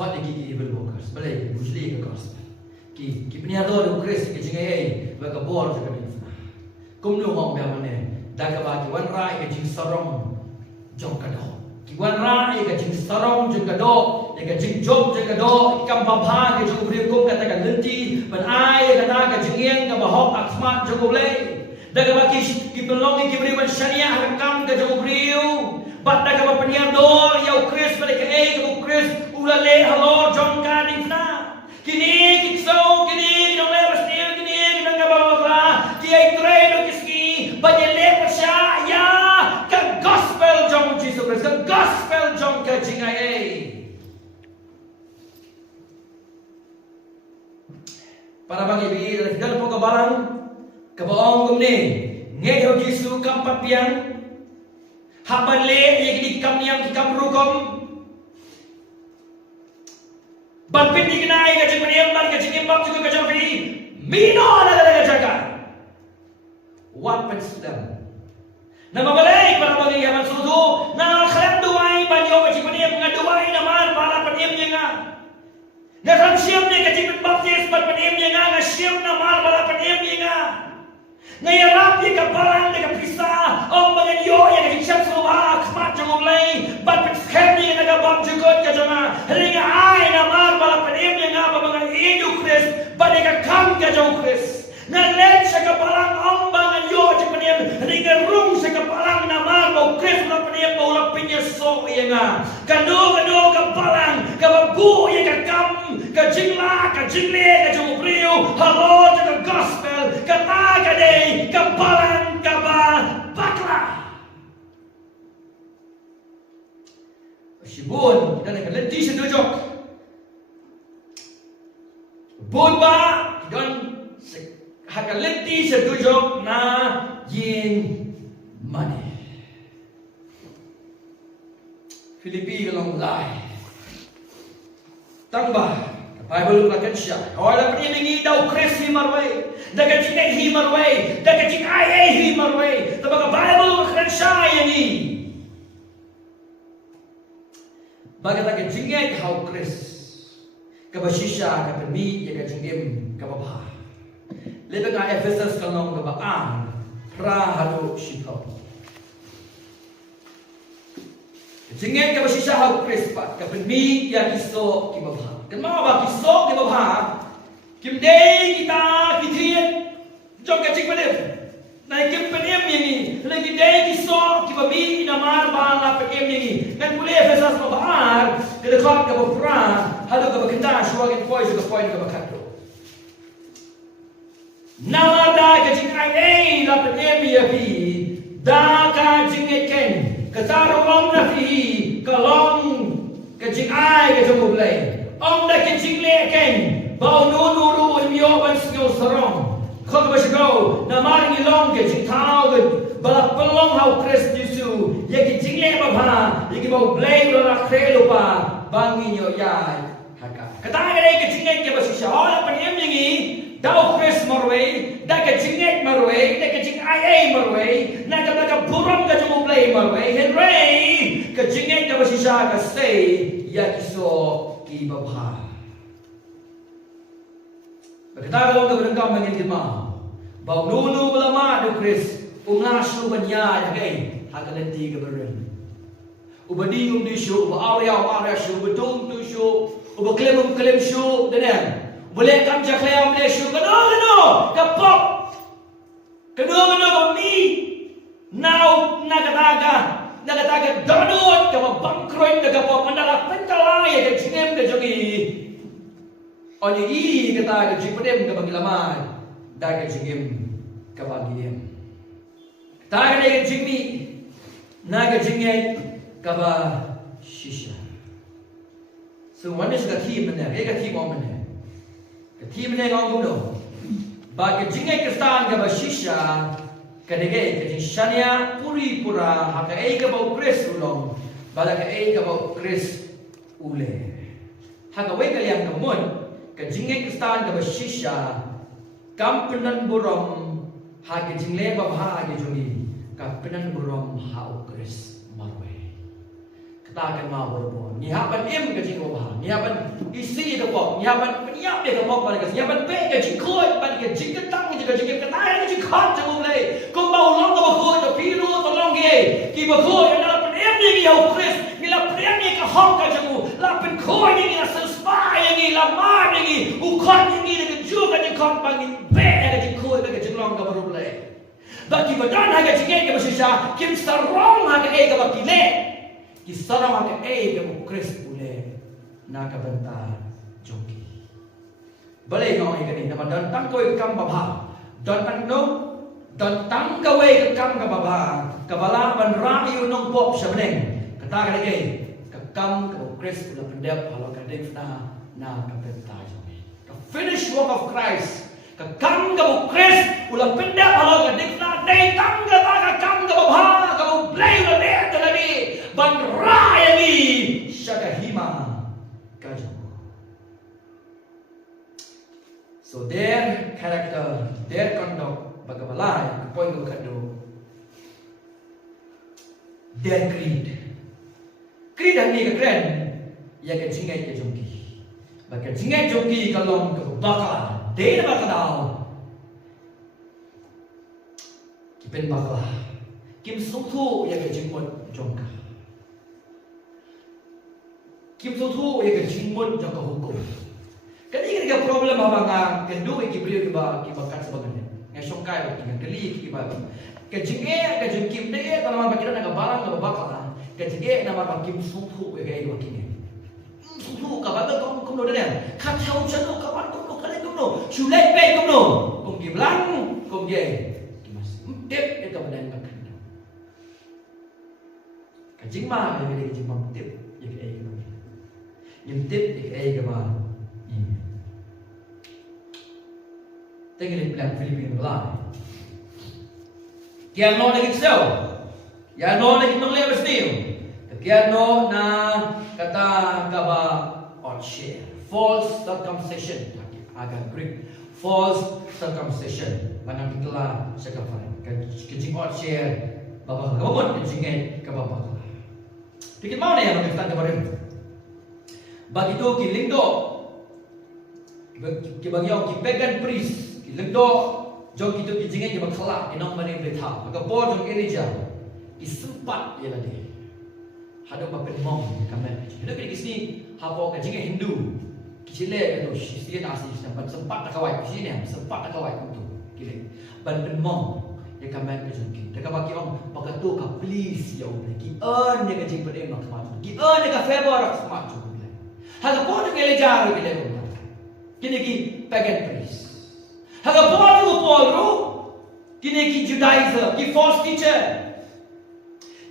khot ki berbokas balai musli ke gospel ki peniado do Chris ki jingai ba ka bor ka ni kum nu hong ba mane da ka ba ki wan rai ka jing sarong jong ka do ki wan rai ka jing sarong jong ka do ya ka jing jong jong ka do kam ba pha ka jong bri kum ka ta ka lenti ban ai ka ta ka jingiang ka ba hok aksmat jong boleh da ka ba ki pelong ki bri ban syariah ka kam ka jong bri bat da ka ba peniado ya Chris ba ka ka Chris ulale halo jong ka di na kini kikso kini dong le pasti kini nang bawa ki ai trade kiski bajele pasha ya ka gospel jong Jesus Christ ka gospel jong ka jingai para bang ibi dal po kabalang kabaong gumni ngey ho Yesu kam papian haban le yegi kam niam ki kam rukom Balpin di kenai ka jeng maniam ban ka jeng bab juga ka jeng pi mino ada jaga wat pensedam nama balai para bagi yaman sudu na khalam duai ban yo ka jeng maniam ngaduai naman para paniam nga na ram siam ne ka jeng baptis ban paniam nga siam naman para paniam nga ngayarap ye ka barang de ka pisa om bangan yo ye ka jeng suba khmat jeng lay ban penskhem ni na ka bab juga ka jeng ringa ai naman para paniam nga ba bangan idu Chris badika kam ka jeng Chris na len sa ka barang om bangan yo jeng paniam ringa rung sa ka barang naman mo Chris na paniam mo la pinya so ye nga kado ka barang ka babu ye ka kam ka jingla ka jingle ka jeng brio halo ka gospel ka ta ka dei ka barang ka ba bakla Shibun kita nak lenti sedojok Bun ba don hak lenti sedojok na yin money Filipi kalong lai tangba Bible lakan sya orang ni mengi dau Chris hi marway daga jingai hi marway daga jingai hi marway tabaga Bible lakan sya yani baga daga jingai hau Chris kabashisha ka pemi ya ka jingim ka baba lebe ka Ephesus kalong ka ba pra hado shikau jingai kabashisha hau Chris pa ka pemi ya kiso ki baba Kenapa ba kisok di bawah? Kimdei kita kitien jong kacik pedim. Naik kim pedim ini. Lagi dei kisok kibabi namar bala pedim ini. Dan boleh fesas bawah. Kedekat ke bawah. Halo ke bawah shua ke poin ke poin ke bawah. Nama da kacik ai la pedim ya bi. Da kacik ken. Ketarong na fi kalong kacik ai ke jom boleh. Om dah kencing leken, bau nuru imio ban sengau serong. Kau tu bersyukur, nama ni long kencing tahu ke, balap pelong hau Chris Yesu. Ye kencing lek bapa, ye bau blay ulah kre lupa, bangi nyo yai haka. Kata ada kencing lek ke bersisah, orang penyem ini, dau Chris marway, dah kencing lek marway, dah kencing ayai marway, nak kata burung ke jemu blay marway, Henry kencing lek ke bersisah ke stay, ya kiso. Ki babha Berkata kalau ke berengkau mengin kilma Bau nunu belama do Chris Ungashu banya yagai Hakalenti ke beren Ubadi di show Uba area show Ubadung tu show Uba klem show Denang Boleh kamja klem boleh show Kano Kapok Kano mi Now nakataga danut kama bangkroin daga po mandala pentalay ke jingem ke jogi onye I kata ke jipodem ke bangilaman daga jingem ke bagiem taga ke jingmi naga jingem ke ba shisha so one is the team mana ke team mana ke team ne ngong gudo ba ke jingem ke stan ke ba shisha Kadege ke shania puri pura haka ka bau Chris ulong bala ka bau Chris ule haka we kalian kamun ka jinge kistan ka bashisha kampenan burom haka jingle ba ha ge juni kampenan burom ha Chris marwe katakan mau berbuat. Nyihapan ke jing wabah. Nyihapan isi ke pok. Nyihapan penyiap ke pok pada kes. Nyihapan pe ke jing koi pada ke jing ketang ke jing ketang ke jing khot ke mulai. Kau bau long ke bakoi ke pilu ke long ke. Ki bakoi adalah penyiap ni ke Kris. Nila penyiap ni ke hong ke jemu. La pen koi ni la sespai ni la mar ni. Ukot ni ke ju ke jing khot pangi pe ke jing koi ke jing long ke baru mulai. Bagi badan haga jing ke bersisa. Kim sarong haga ke bakile. Kisarang akan kamu Kris boleh nak bentar joki. Boleh ngau ikan ini. Nama datang kau ikam bapa, datang no, datang kau ikam bapa. Kepala benrayu nong pop sebeneng. Kata lagi, kekam kau Kris boleh pendap kalau kadang nak bentar joki. The finished work of Christ. Kekam kau Kris boleh pendap kalau kadang datang kekam kau bapa kau boleh lihat tadi. Banrayani Shakahima Kajamu. So their character, their conduct, bagabalai, point ko kado. Their creed. Creed ang ni kagren, ya ka jingay ka jongki. Baka jingay jongki kalong ka bakla, de na bakla. Kipen bakla. Kim sukhu ya ka jingmot jongka. Kim tu yang kejimut jangka hukum. Ketika problem abang kedua kibriu kibakat sebagainya. Ngai songkai dengan keli kibab. Kejinge kejingkim deh kalau kita nak barang kalau bakal. Kejinge nama bakim suhu yang kayak begini. Suhu kabar tu kum do dah. Kacau cendo kabar kum kali kum do. Sulai pe kum do. Kum giblang kum je. Kimas. Tip itu badan bakan. Kejing mah yang kejing mah tip yang kayak gitu. Những tiếp thì ai cái mà tên cái plan Philippines lại kian no lagi sel ya no lagi nong lepas ni kian no na kata kaba on share false circumcision agak Greek false circumcision mana kita sekafan kecing on share bapa kamu kecingnya ke bapa pikir mau ni yang kita kemarin. Bagi itu kilingdo, bagi orang pagan priest, kilingdo, jauh kita kijingan kita berkelak, enam mana berita, maka bor jauh Elijah, isempat ia lagi, hadu bapa mom kami, kita kini kisni, habo kijingan Hindu, kicile itu, sih nasi, sempat tak kawai, sini sempat tak kawai itu, kile, bapa mom, ya kami kijingan, kita bagi orang, bapa tu kah please ya Allah, kian dia kijing pada emak kemana, kian dia kah favor kemana. Haga pun Elijah ke level. Kini ki pagan priest. Haga Paul kini ki Judaizer, ki false teacher.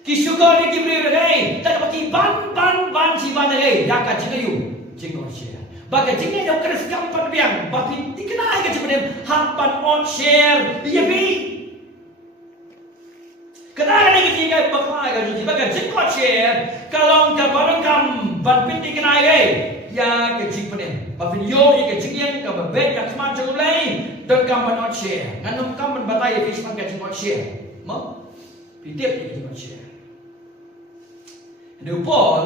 Ki sugar ni ki beri lagi. Tak bagi ban si ban lagi. Dak ka jingayu, jingor share. Baga jingay yung Kris kampan biang. Bagi dikenal ka jimane hampan on share. Iya bi. Kenapa ni kita bakal agak jadi baga jingor share. Kalau kita barang kam ban pinti kenai gay ya kecik pening bafin yo i kecik yang ka babet ka smart jong lain dan kam ban share nganum kam ban batai fish man kecik ban share mo pitip kecik ban share de Paul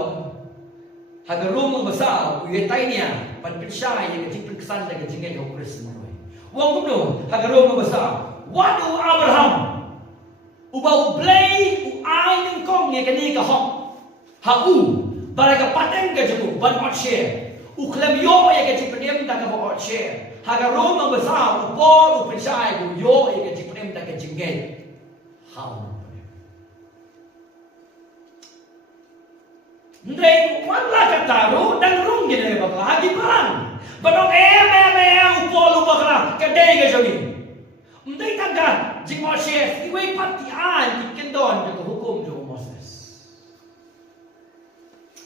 haga rumah besar uye tainya ban pinsai yang kecik kesan da kecik yang Kris maroi wong kuno haga rumah besar wadu Abraham ubau play u ai ning kong ni kani ka hok hau barang pateng ke jemu ban share uklam yo ya ke cipenem tak ke ban share haga rumah besar upol upensai yo ya ke cipenem tak ke jengget hau ndeng wala kataru dan rung gini bakal hagi barang banong upol bakal kedai ke jemi ndeng tangga jenggot share iwe pati an kendon ke hukum jo Moses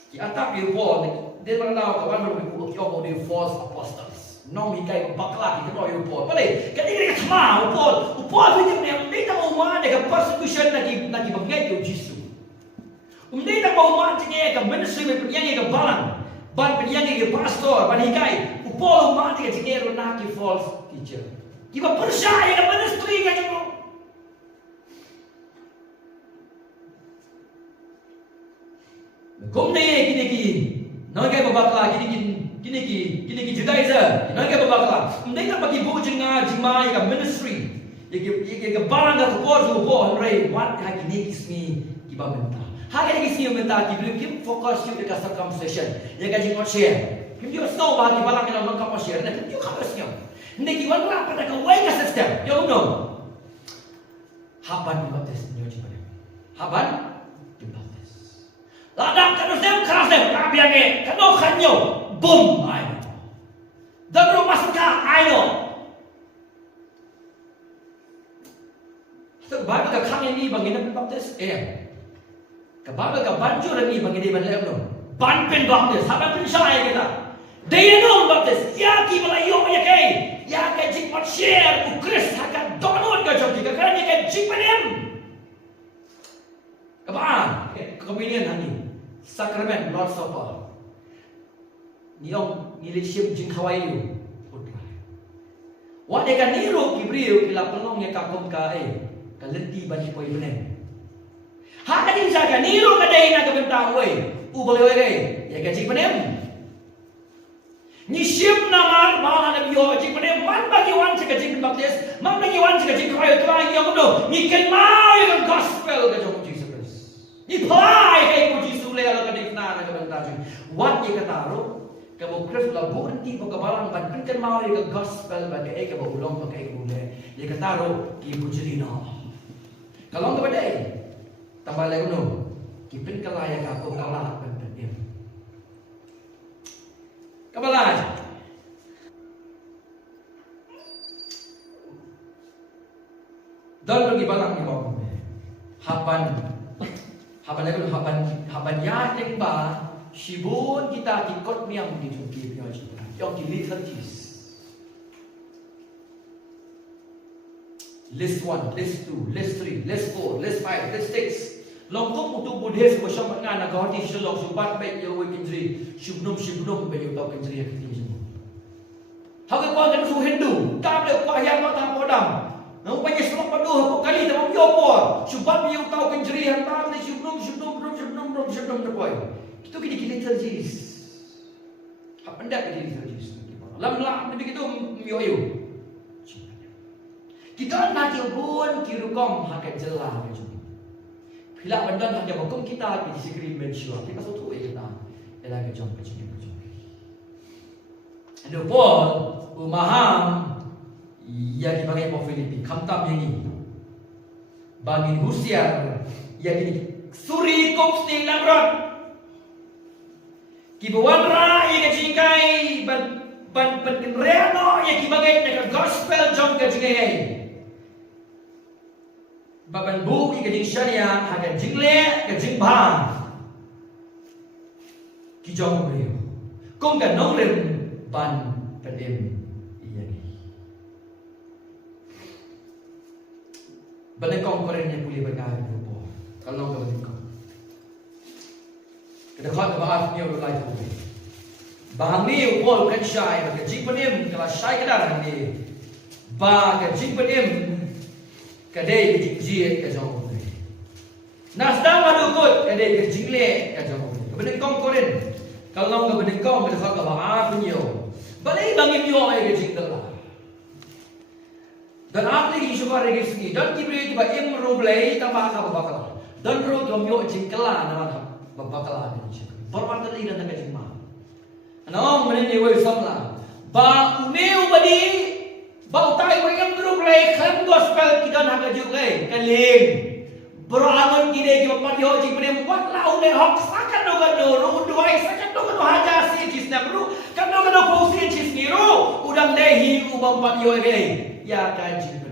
ki atap di Paul dia mengenal kawan berbuat kau di false apostles nong hikai bakla di kenal Paul boleh ketika dia kemau Paul punya dia tak mau mana ke persecution lagi banget yo Yesus dia tak mau mana ke ministry yang ke balang ban yang ke pastor ban hikai Paul mana ke jengero nak ke false teacher kita percaya ke ministry ke jengero Kung ni kini noi kai babakla kini Judaizer noi kai babakla ndai ka bagi bu jinga jimai ka ministry ye barang ka po rei what ha kini kismi kiba menta ha kini kismi menta ki bring focus you dekat circumcision ye ka jingot share kim dia snow ba ki barang ka long ka share na kim ka pasnya ndai ki wan ra pada ka wai ka system yo no haban baptis nyo jipa haban ladang kanu sem keras dem kabiange kanu kanyo boom ai dabro masaka ai no so baru ka kang ni bangina baptis ka baru ka banjur ni bangina ban lem no ban pen baptis saban pen sai kita dia no baptis ya ki bala yo ya ka jik mat share ku kris haka donot ka jok ka kan ka jik panem ka ba communion hani Sakramen Lord Supper. Niong nilishim jing kawayu. Wa de kan niro kibriu kila pelong ya kakom ka kalenti bani poi benem. Ha ka din sa ka niro ka dai na ka bentang we. U boleh we ya ka jing benem. Ni shim na mar ba na bio jing benem man bagi wan sa ka jing baptis, man bagi wan sa ka jing kawayu tuang yo no. Ni kan mau yung gospel ka jong Jesus Christ. Ni pai kai ku Lelo ka dikna na kabantaju. What ye kataro? Kabo Christ la bunti po kabalang ban pinkan mau ye gospel ba ke ka ulong pa kay bule. Ye kataro ki bujrina. Kalong ka badai. Tambalay kuno. Ki pin kalaya ka ko kala ban pin. Kabalay. Dal pergi balang ni ko. Haban ya teng ba shibun kita kikot miang di tuki piang jipa yang di liturgies list 1 list 2 list 3 list 4 list 5 list 6 long kong untuk Buddhis ko siyang nga nagahati siya long subat bet yo kinjri shubnum bet yo tau kinjri yang kinjri hagay ko kan su Hindu kable ko yang mo ta podam nang pa yes mo paduh ko kali ta mo po subat yo tau kinjri han ta ni shubnum na boy. Itu kini liturgies. Apa ndak kini liturgies? Lam begitu mioyo. Kita nak jebun kirukom hakat jelah ke jum. Bila bandan hak jabakum kita di sekrim mensua. Kita suatu kita. Ela ke jum ke jum. Ada pun umaham ya dipakai po Filipi. Kamtam yang ini. Bangin husiar ya ini suri kop sting lamron kibawan ra ye kajingkai ban reano ye kibagai na gospel jong kajingai baban bu ye kajing syania haga jingle kajing bang ki jong brio kong ka nong lem ban pedem iya ni ban kong korennya puli berkah kalau kau tengok, kita khat bahas ni orang lain tu. Bahang ni upol kan syai, bagi jing penim kalau syai kadar ni, bagi jing penim kadai jing jiet kajau ni. Nasdaq madu kot kadai jing le kajau ni. Kebenar kong koren, kalau kau benar kong kita khat bahas ni yo. Balai bangin yo ay jing telah. Dan apa lagi syukur registri dan kibri tiba imrublei tambah apa bakal. Dan ro gomyo jingkala na babakala ni siya. Barmatan ni na jingma. Ano man ni way samla. Ba umeu badi ba utai ko yung group lay kan gospel kita na kajugay kaling. Berangon kide ki padio jing pene wat lau ne hok sakan no gado ro duai sakan no gado haja si jis na bro. Kan no gado ko si jis ni ro udang dehi ubang padio gay. Ya kan jing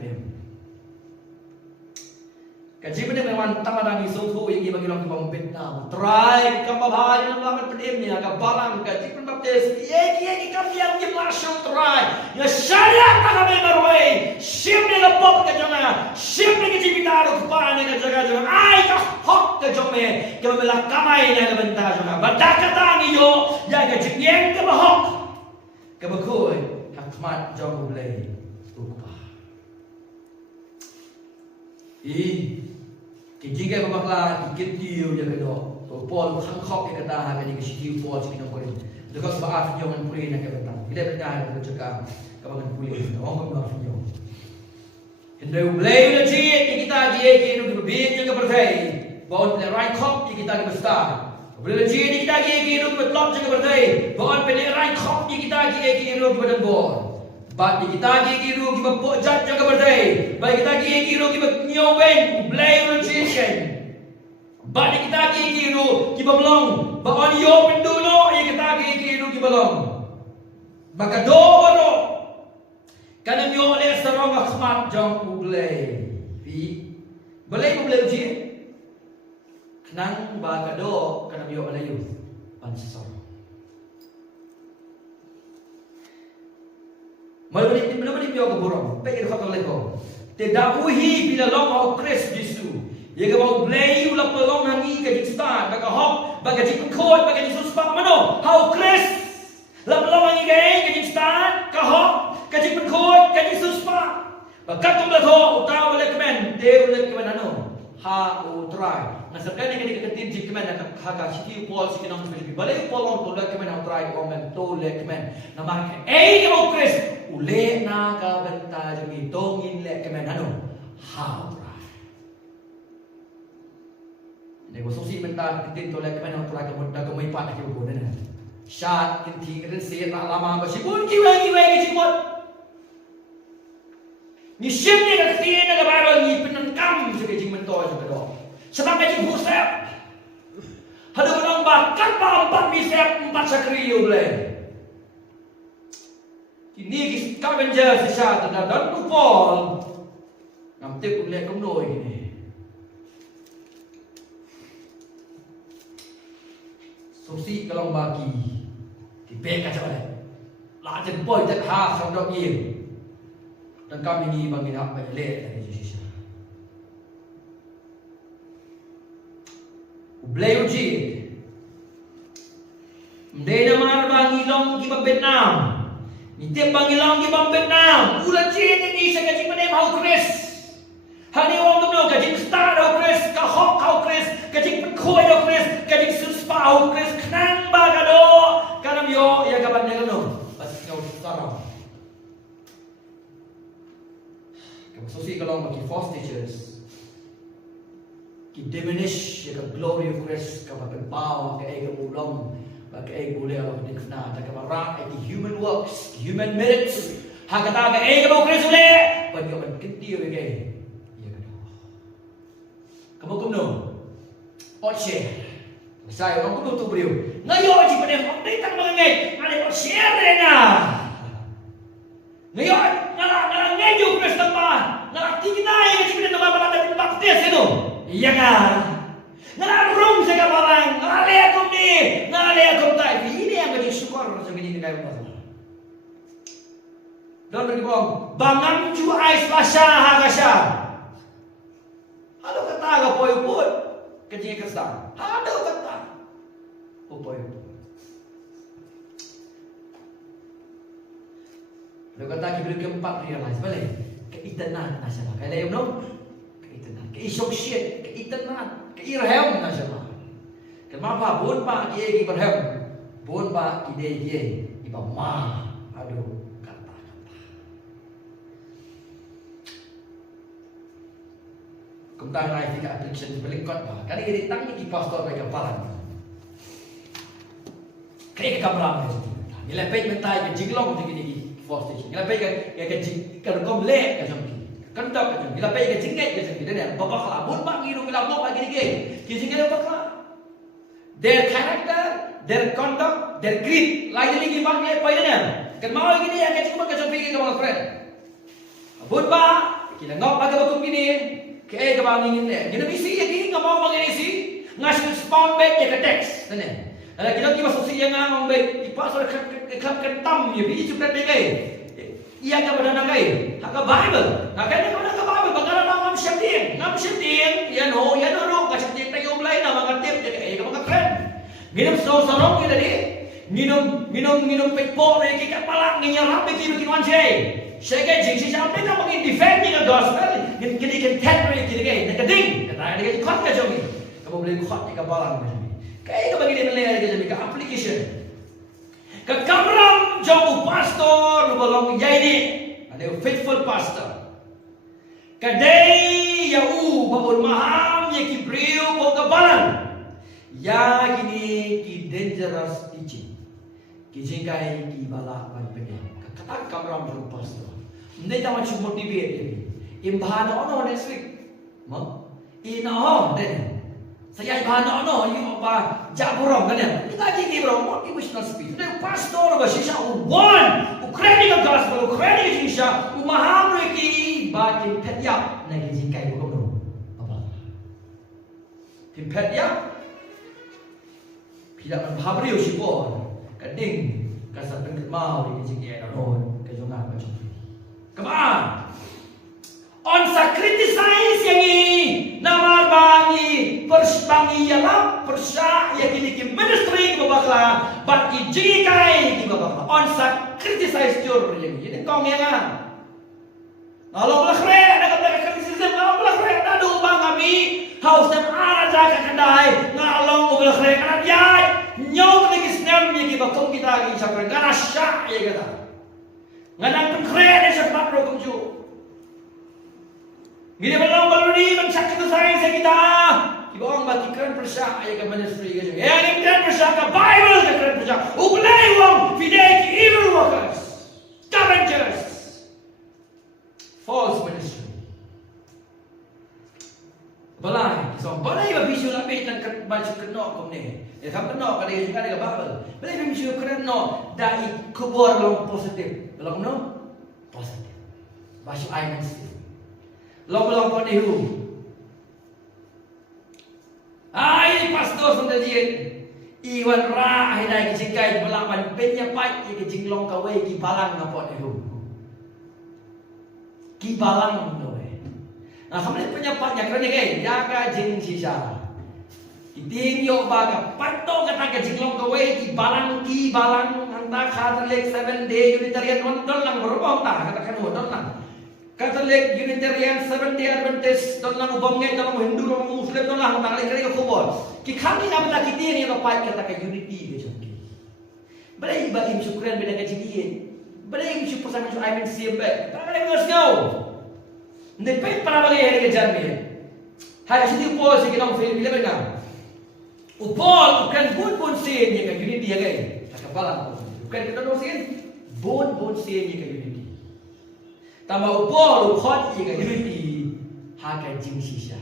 kaji benar memang taman ni sofu yang bagi orang kita Vietnam. Try kembali dalam laman pedem ni agak barang kaji pun baptis. Ye kami yang langsung try. Ya syariat kami berway. Sim ni lepot ke jangan. Sim ni kaji bitaru kepan ni kajaga jangan. Ai ka hok ke jome. Kami belah kamai ni ada bentar jangan. Badak kata ni yo. Ya kaji yang ke bahok. Kebekui hakmat jom boleh. Jika babaklah dikit dia kena Paul khangkhok ke kata hak ni ke situ Paul sini Korin. Dekat baaf nyon pulih nak kata. Bila berita aku cakap kawan pulih. Orang baaf nyon. Hendak belai lagi kita dia ke nu berbin yang kepercay. Bawa pelerai kop kita ke besar. Belai lagi kita dia ke nu betlop yang kepercay. Bawa pelerai kop kita dia ke nu badan bor. Bat kita dia ke nu kita pojat yang kepercay. Baik kita dia ke nu kita nyoben belai lagi. Bat kita dia ke nu kita belong. Bawa yo pendulo yang kita dia ke nu kita belong. Maka do Kana myo le sarong akhmat jong ublay. Pi boleh boleh uji. Kenang ba kado kana myo alayu. Pansor. Malbani myo ka burong. Pe ke khato leko. Te dapuhi bila long au Christ Jesu. Ye ka ba ublay ula pelong hangi ka jistan ba ka hok ba ka jikot ba ka Jesus pa mano. How Christ la pelong hangi ka jistan ka hok Kajik berkot, kajik suspa. Bakat tu belakang, utara boleh kemen, dia boleh kemen anu. Ha utrai. Nasabkan ni kita ketin jik kemen, haga siti Paul siti nama sebiji. Boleh Paul orang tu boleh kemen utrai, orang tu boleh kemen. Nama eh kau Chris, ule naga benta jami tongin le kemen anu. Ha utrai. Ini gua sosi benta ketin tu boleh kemen utrai kemudian kemui pak nak kau ni. Syat kinti ketin sih lama bersibun kiwai kicimot. Ni siapnya kat sini nak baru ni penengkam sebagai jing mentor sebedo. Sebab jing husep. Ada orang bakat empat bisep empat sakriu boleh. Ini kita benjar sisa dan Paul. Nanti boleh kemdoi ini. Sosi kalau bagi dipek aja boleh. Lah jempoi tak ha samdok ini. Dan kami ini bagi nak balik dari Yesus. Beliau uji. Mdena mar bangi long di Vietnam. Nitip bangi long di Vietnam. Ulah cik ni saya kaji mana mau Chris. Hani orang tu nak kaji star au Chris, kau hok kau Chris, kaji perkoi au Chris, kaji suspa au Chris. Kenang bagado. Kanam yo ya kapan dia kanu. Pas kau star. Sosi kalau bagi false teachers, ki diminish the glory of Christ, kapag pao kay ulong, kay boleh Allah dikna, tak kamera the human works, human merits, hakata kay mo Christ ule, pag kapan kinti kay, iya kado. Kamu kumno, otche, saya orang kumno tu beliau, ngayon si pada update tak mengenai, ada share na, ngayon ngalang ngayon Christ teman. Nanti kita yang kita nama balak dari baptis itu, iya kan? Ngarung saya barang, ngaleakum ni, ngaleakum tak. Ini yang jadi syukur segini kita yang pasal. Dan berikut, bangan cu ais lasha hagasha. Halo kata agak poy-poy, kecil kesal. Halo kata, poy-poy. Halo kata kita keempat realize balik. Keitanan nasional. Kalau you know, keitanan, keisoksyet, keitanan, keirhem nasional. Kenapa bun pak kiai berhem, bun pak kiai iba mah, aduh kata-kata. Kemudian naik tiga addiction berlingkot pak. Kali ini tangni di pastor mereka palang. Kayak kamera mereka. Nilai pay mentai kejiglong begini. False teaching. Bila pergi ke komplek ke jomki. Kendak ke jomki. Bila pergi ke jingget ke jomki. Dia bapak kelabun pak giru bila mau pagi ni. Jingget bapak kelab. Their character, their conduct, their greed. Lain lagi bang dia apa ini? Kan mau gini ya ke cuma ke jomki ke bang friend. Abun pak kita ngok pagi bakum gini. Ke bang ingin ni. Kita misi ya gini ngomong bang ini sih. Ngasih spawn back ya ke teks. Tanya. Kalau kita kira sosial yang ngomong baik, ipas orang kentam ya, biji cupet bagai. Ia kan pada nagai, hak Bible. Nak kena pada Bible, bagaimana ngam syaitan, ya no, kasih syaitan tayo belai nama ngatip, jadi kamu keren. Minum sorong kita ni, minum pekpor, kita palak, nginyarap, bikin wanjai. Saya kan jingsi sampai kita mungkin defending the gospel, kita kan terror kita kan, nak keding, kita kan kuat ke jombi, kamu boleh kuat di kapalan. Kaya ka bagi dia melay ka jadi ka application. Ka kamram jong pastor bolong jadi ada faithful pastor. Kadai ya babon maham ya ki brio ko kabalan. Ya gini ki dangerous teaching. Ki jingkai ki bala ban penya. Kata kamram jong pastor. Ndai ta macam motivate dia. Imbahana ono next week. Mo? Ino den. Saya ibahana ono yung apa jaburong ganyan. Kita gigi bro, motivational speech. Then pastor ba siya one, Ukrainian gospel, Ukrainian siya, umaham ki ba kin petya na gijingkai ko bro. Apa? Kin petya pila man habrio si po. Kading kasaben mau di gijingkai na ron, kajungan macam. Come on. On sa criticize yang ini nama bangi persbangi yalam persya yang ini ki ministry ki babakla baki jikai ki babakla on sa criticize jur yang ini kong yang kalau belakre ada kata criticism kalau belakre ada ubang kami haus dan ara jaga kendai ngalong belakre karena dia nyau lagi senam yang ki bakong kita ki sakre ngana syak ya kata nganang pengkre ada syak makro kumju. Gini belum baluri mencak kita sayang saya kita. Ibu orang bagi keren persya ayat ke ministry gitu. Ya ini keren persya ke Bible ke keren persya. Ukulai uang fidei evil workers, scavengers, false ministry. Balai, so balai bisu lebih dan baca kenok kau ni. Ya kamu kenok kalau juga ada Bible. Balai bisu keren no dari kubur long positif, long no positif. Baca ayat ni. Long ko ni hu. Ai pastor sunday jin. Iwan ra hai dai ki jingkai belapan penya pai ki jinglong ka wei ki balang na pot ni hu. Ki balang no wei. Nah, kami punya patnya kerana ke jaga jing sisa. Iting yo baga patto kata ka jinglong ka wei ki balang hanta kha lek 7 day unitarian don lang robong ta kata kan don lang. Catholic, Unitarian, Seventh-day Adventist, don lang ubang ngayon, don lang Hindu, don lang Muslim, don lang hantang kali ka kubor. Kikami naman nakiti niya kapag kata ka unity ka dyan. Balay iba im syukran beda ka jidiin. Balay im syukur sa mga ayman siya ba. Tara ka let's go. Hindi pa para bagay ka dyan niya. Hay, hindi upol sa ginang Philip na. Upol, ukan bun siya niya ka unity ya kay. Kakapalan ko. Ukan kita dong siya, bun siya niya ka unity. Tama upol ukot yang unity hakai jing sisa.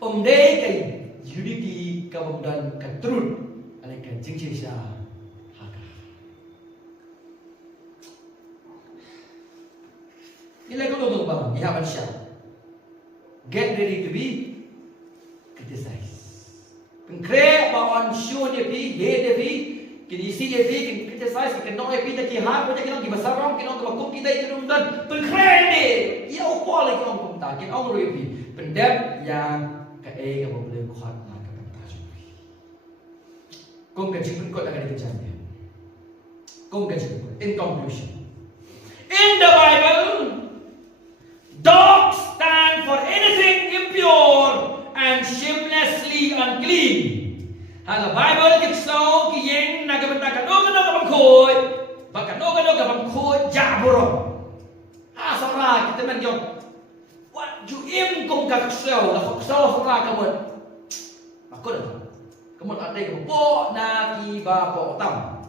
Dei kai unity kemudian ke truth alai kai jing sisa haka. Nilai ko dong bang, iha manusia. Get ready to be criticized. Pengkre ba on show dia pi, dia pi, kini isi dia pi, kini criticize, kini nong pi tak kihar, kini kini kibasarong, kini kini bakum kita itu dan pengkre ni, ia upol lagi orang kumta, kini orang rupi, pendep yang kae yang boleh kuat nak kata. Kong kaji pun kot akan dikejar dia. Kong kaji pun. In conclusion, in the Bible, dogs stand for anything impure and shamelessly unclean. Hal Bible kiksaw kiyeng nagabanda kanog kabang koy, baka kanog kabang koy jaburo. Asara kita man yung what you im kong kaksaw, kaksaw sara kamot. Ako na. Kamot aday ko po na kiba po tam.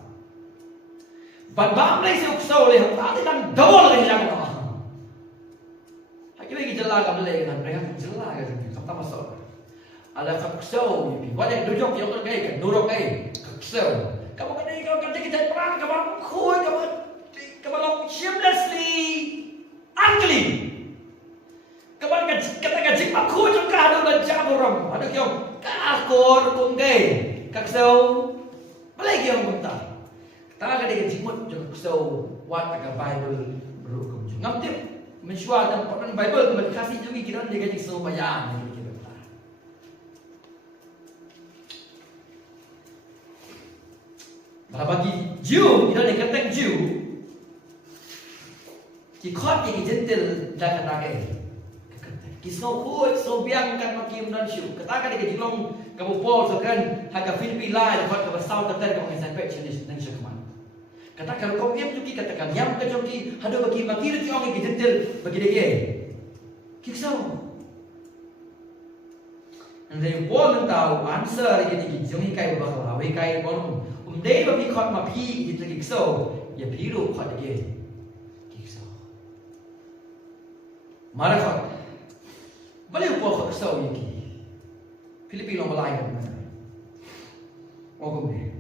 Badbam lay si uksaw lay hati nang dawol lay siya ko. Hakili gijala ka lay nang rehat gijala ka kapta masok. Ala kaksaw, wala dujok yung kay nurok kay kaksaw. Kamu kan ikaw kan kita perang kamu koy kamu shamelessly unclean. Kamu kata gaji aku juga ada berjamuram, ada yang kakor kongge kaksaw, balai yang bentar. Tanga kada gaji mut juga kaksaw, wat agak Bible berukum. Ngamtip mensyuat dan orang Bible berkasih juga kira dia gaji supaya. Bagi Jew, kita nak kata Jew, kita yang gentle dah kata Kisno kuat so biang kan makim dan syu. Katakan dia jinglong kamu Paul sekan haga Filipi lai dapat ke South Africa kamu sampai jenis dan syakman. Katakan kau yang juga katakan yang ke joki hado bagi makir ti ong gidentel bagi dia. Kisau. Andai Paul tahu answer gini jongi kai bakal awe kai bon. Dei bagi khot ma phi gitu kisau. Ya piru khot dia. Kisau. Mara khot. Balik Paul khot kisau iki. Filipi long balai kan. Oh gome.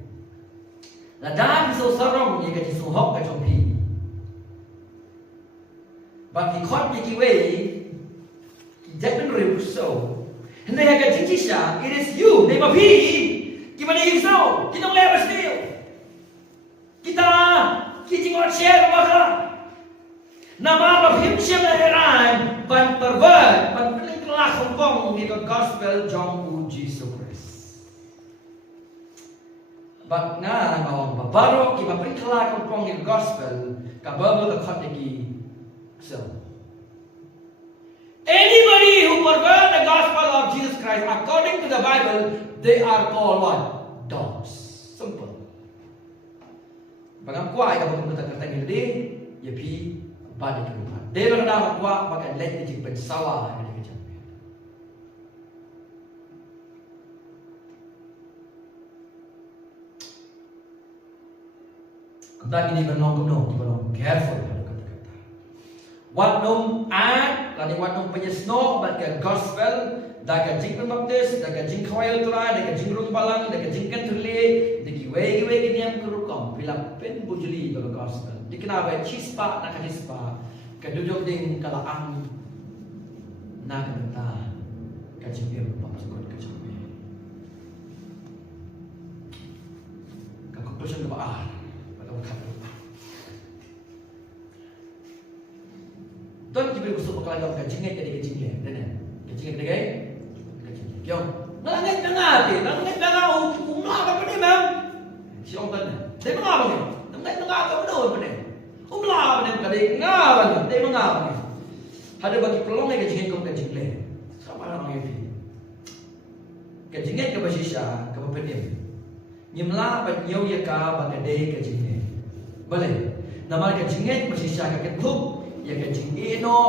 Là đa ví dụ sao rong như cái số học cái trong phi và khi khót như cái way dạy bên rìu sâu nên là cái chính trị xã it is you để mà phi khi mà đi sao khi nó leo vào siêu kita khi chỉ ngọt share mà cả nama mà phim share là Iran ban pervert ban pelik lah Hong Kong như cái gospel trong Jesus Christ. But na bawang babaro ki maprikla kong kong in gospel kababo the khategi so anybody who pervert the gospel of Jesus Christ according to the Bible they are called what? Dogs. Simple. Bagam kuai kababo kata kata ngildi yapi badi keluar. Dero kada kwa bakan let di pen sawah ada kejam. Dan ini benong careful pada kata-kata. Wat nom ad, lani wat nom penyesno, bagai gospel, daga jing pembaptis, daga jing kawai ultra, daga jing rung balang, daga jing kentrele, diki wegi niam kerukom, bila pen bujuli bagai gospel. Dikenal bagai chispa, nak chispa, keduduk ding kala ang, nak benta, kajing biar pembaptis kajing biar. Conclusion kebaar. Tuan kita busuk bakal agak kajingan jadi kajingan, dan kajingan kita gay, kajingan. Yo, nangit tengah deh, nangit tengah umlah apa ni bang? Si orang kan, dia mengapa ni? Nangit tengah apa betul ni? Umlah apa ni? Kadang ngapa ni? Dia mengapa ni? Ada bagi peluang yang kajingan kau kajingan. Sama orang ini. Kajingan kebasisya, kebapenim. Nyimlah banyau ya ka bagade kajingan. Boleh. Nama kajingan kebasisya kakek ya kajing ino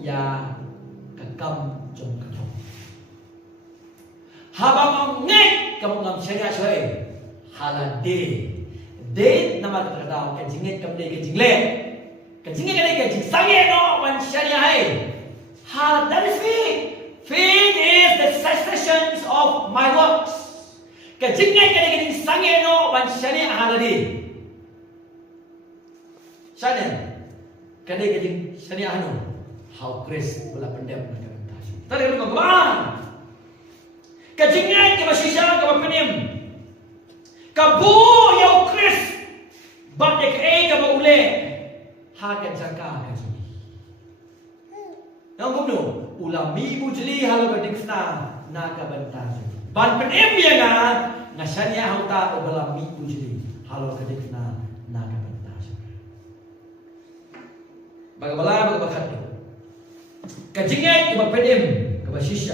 ya kakam jong kakam habang ngek kamu ngam syariah syai halade de nama kata kajing kam de kajing le kajing kajing sange no wan syariah hai hal that is faith is the cessations of my works kajing kajing sange no wan syariah halade syariah kadai kajing syariah anu how grace bola pendem nak pentas tadi lu ngomong kajing ngai ke basisya ke bapenim kabu ya grace bak dek ke baule ha ke jaka kajing yang gumno ulami bujli halu badiksna na ka pentas ban penim ya na syariah hauta ulami bujli halu badiksna na ka bagaimana bagaimana kajingai kebapedim kebasisya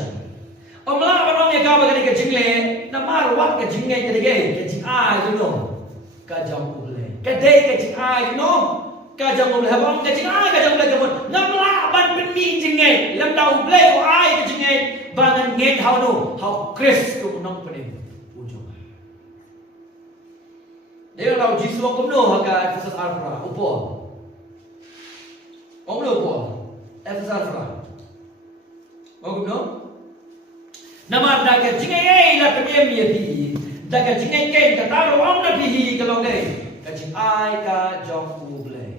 omlah orang yang kau bagi kajingle nama ruat kajingai kedai kajing you know kajang ulai kedai kajing you know kajang ulai habang kajing kajang ulai kamu namlah ban penmi jingai lam dau ulai kajingai bangan ngen how no how Chris tu nong pedim ujung dia tahu jisu kamu no haga Efesus Alpha upo Ông lừa của Efesus Alpha. Ông đúng. Nama daga jingai la penyem ya pi. Daga jingai ken kata orang na pi kalau deh. Kajing ai ka jong uble.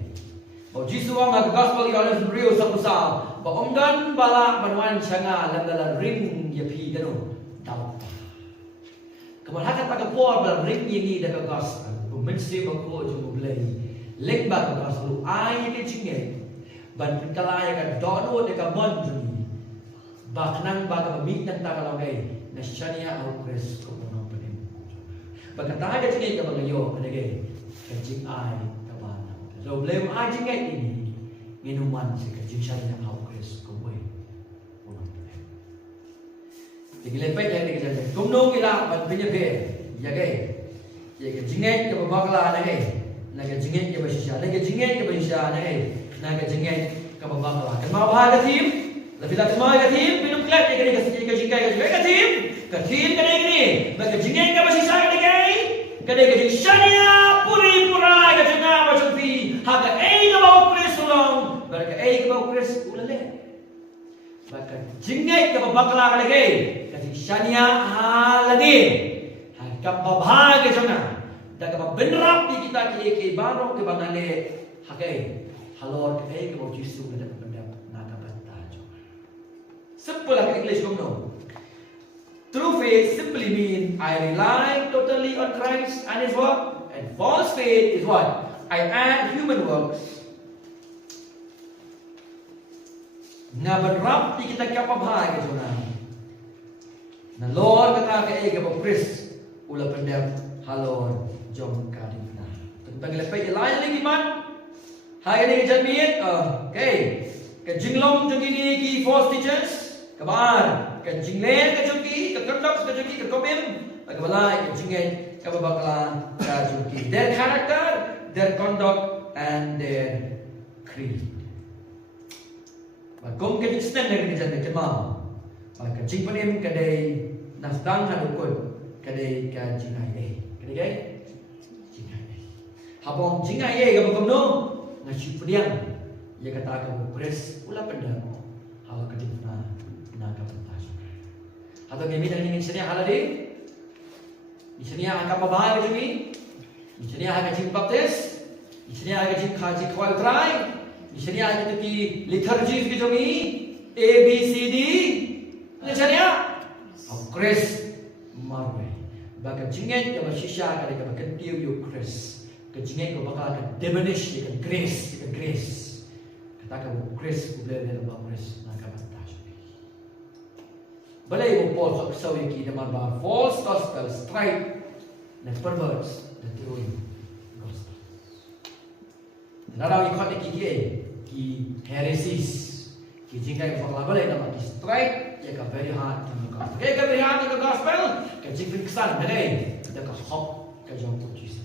Bau jisu ang ang gospel ya le real sapusa. Bau dan bala manuan changa lam ring ya pi kanu. Tau. Kemalhakan pada por bala ring ini daga gospel. Bumensi bako jong uble. Lek ba gospel ai ke jingai. Ban kalaya ka dono de ka monjuni baknang baga bamit ng takalaway na syariah au kres ko no penim bagata ga tingi ka bagayo adage kajing ai ka bana so blame ajing ai ini minuman si kajing syariah au kres ko we Digilepai yang dikerjakan. Kumno kita bantunya pe, ya ke, ya ke jinget ke babakla naga jinget ke basisya, naga jinget ke basisya naga jinget ke babakla. Kemau bahaya tim, lebih lagi kemau bahaya tim, minum kelak ya ke jinget ke tim, naga jinget ke basisya ke jingshania pura ke jengah macam pi, haga ke bawah kris ulang, berke ke bawah kris ulale. Maka jinget ke babakla lagi, kasi shania haladi, kapabha ke jona, dah kapab benrap di kita ke baru ke banale, hakai halor ke bawah jisu ke dapat benda naga banta jona. Simple lah English kamu know. True faith simply means I rely totally on Christ and His work, and false faith is what? I add human works. Ngabenrap di kita kapabha ke jona. Na Lord kata ke ke Chris ula pendem halor jom kadina. Tentang lepai lain lagi man. Hai ni jamiat okay. Ke jinglong jengini ki false teachers kabar ke jinglen ke jengki ke conduct ke jengki ke komim ke balai ke jingen ke babakla ke jengki. Their character, their conduct and their creed. Bagong ke jingsten dari janda kemau. Maka jingpanim kadai nasdang hadukun kadai ka jingai kadai jingai habong jingai ga bagomno ngashi pudiang ya kata ka pres ula pendam hal kadipna naga pentas atau gemi dan ingin senia halade isenia ka mabahai jumi isenia ka jing baptis isenia ka jing khaji khwal trai isenia ka ti liturgy ki jumi A B C D isenia Chris marwe baka jinget ya basisya kada ka bakentiu yo Chris ka jinget ko baka ka diminish ya grace kata ka Chris uble le ba Chris na ka batas balay mo Paul sa sawi ki naman ba false gospel strike na perverts the true gospel naraw ikot ki heresies ki jinget ko balay na ki strike ya ka very hard okay, very hard in the gospel. Can you fix that today? The hop, can you put Jesus?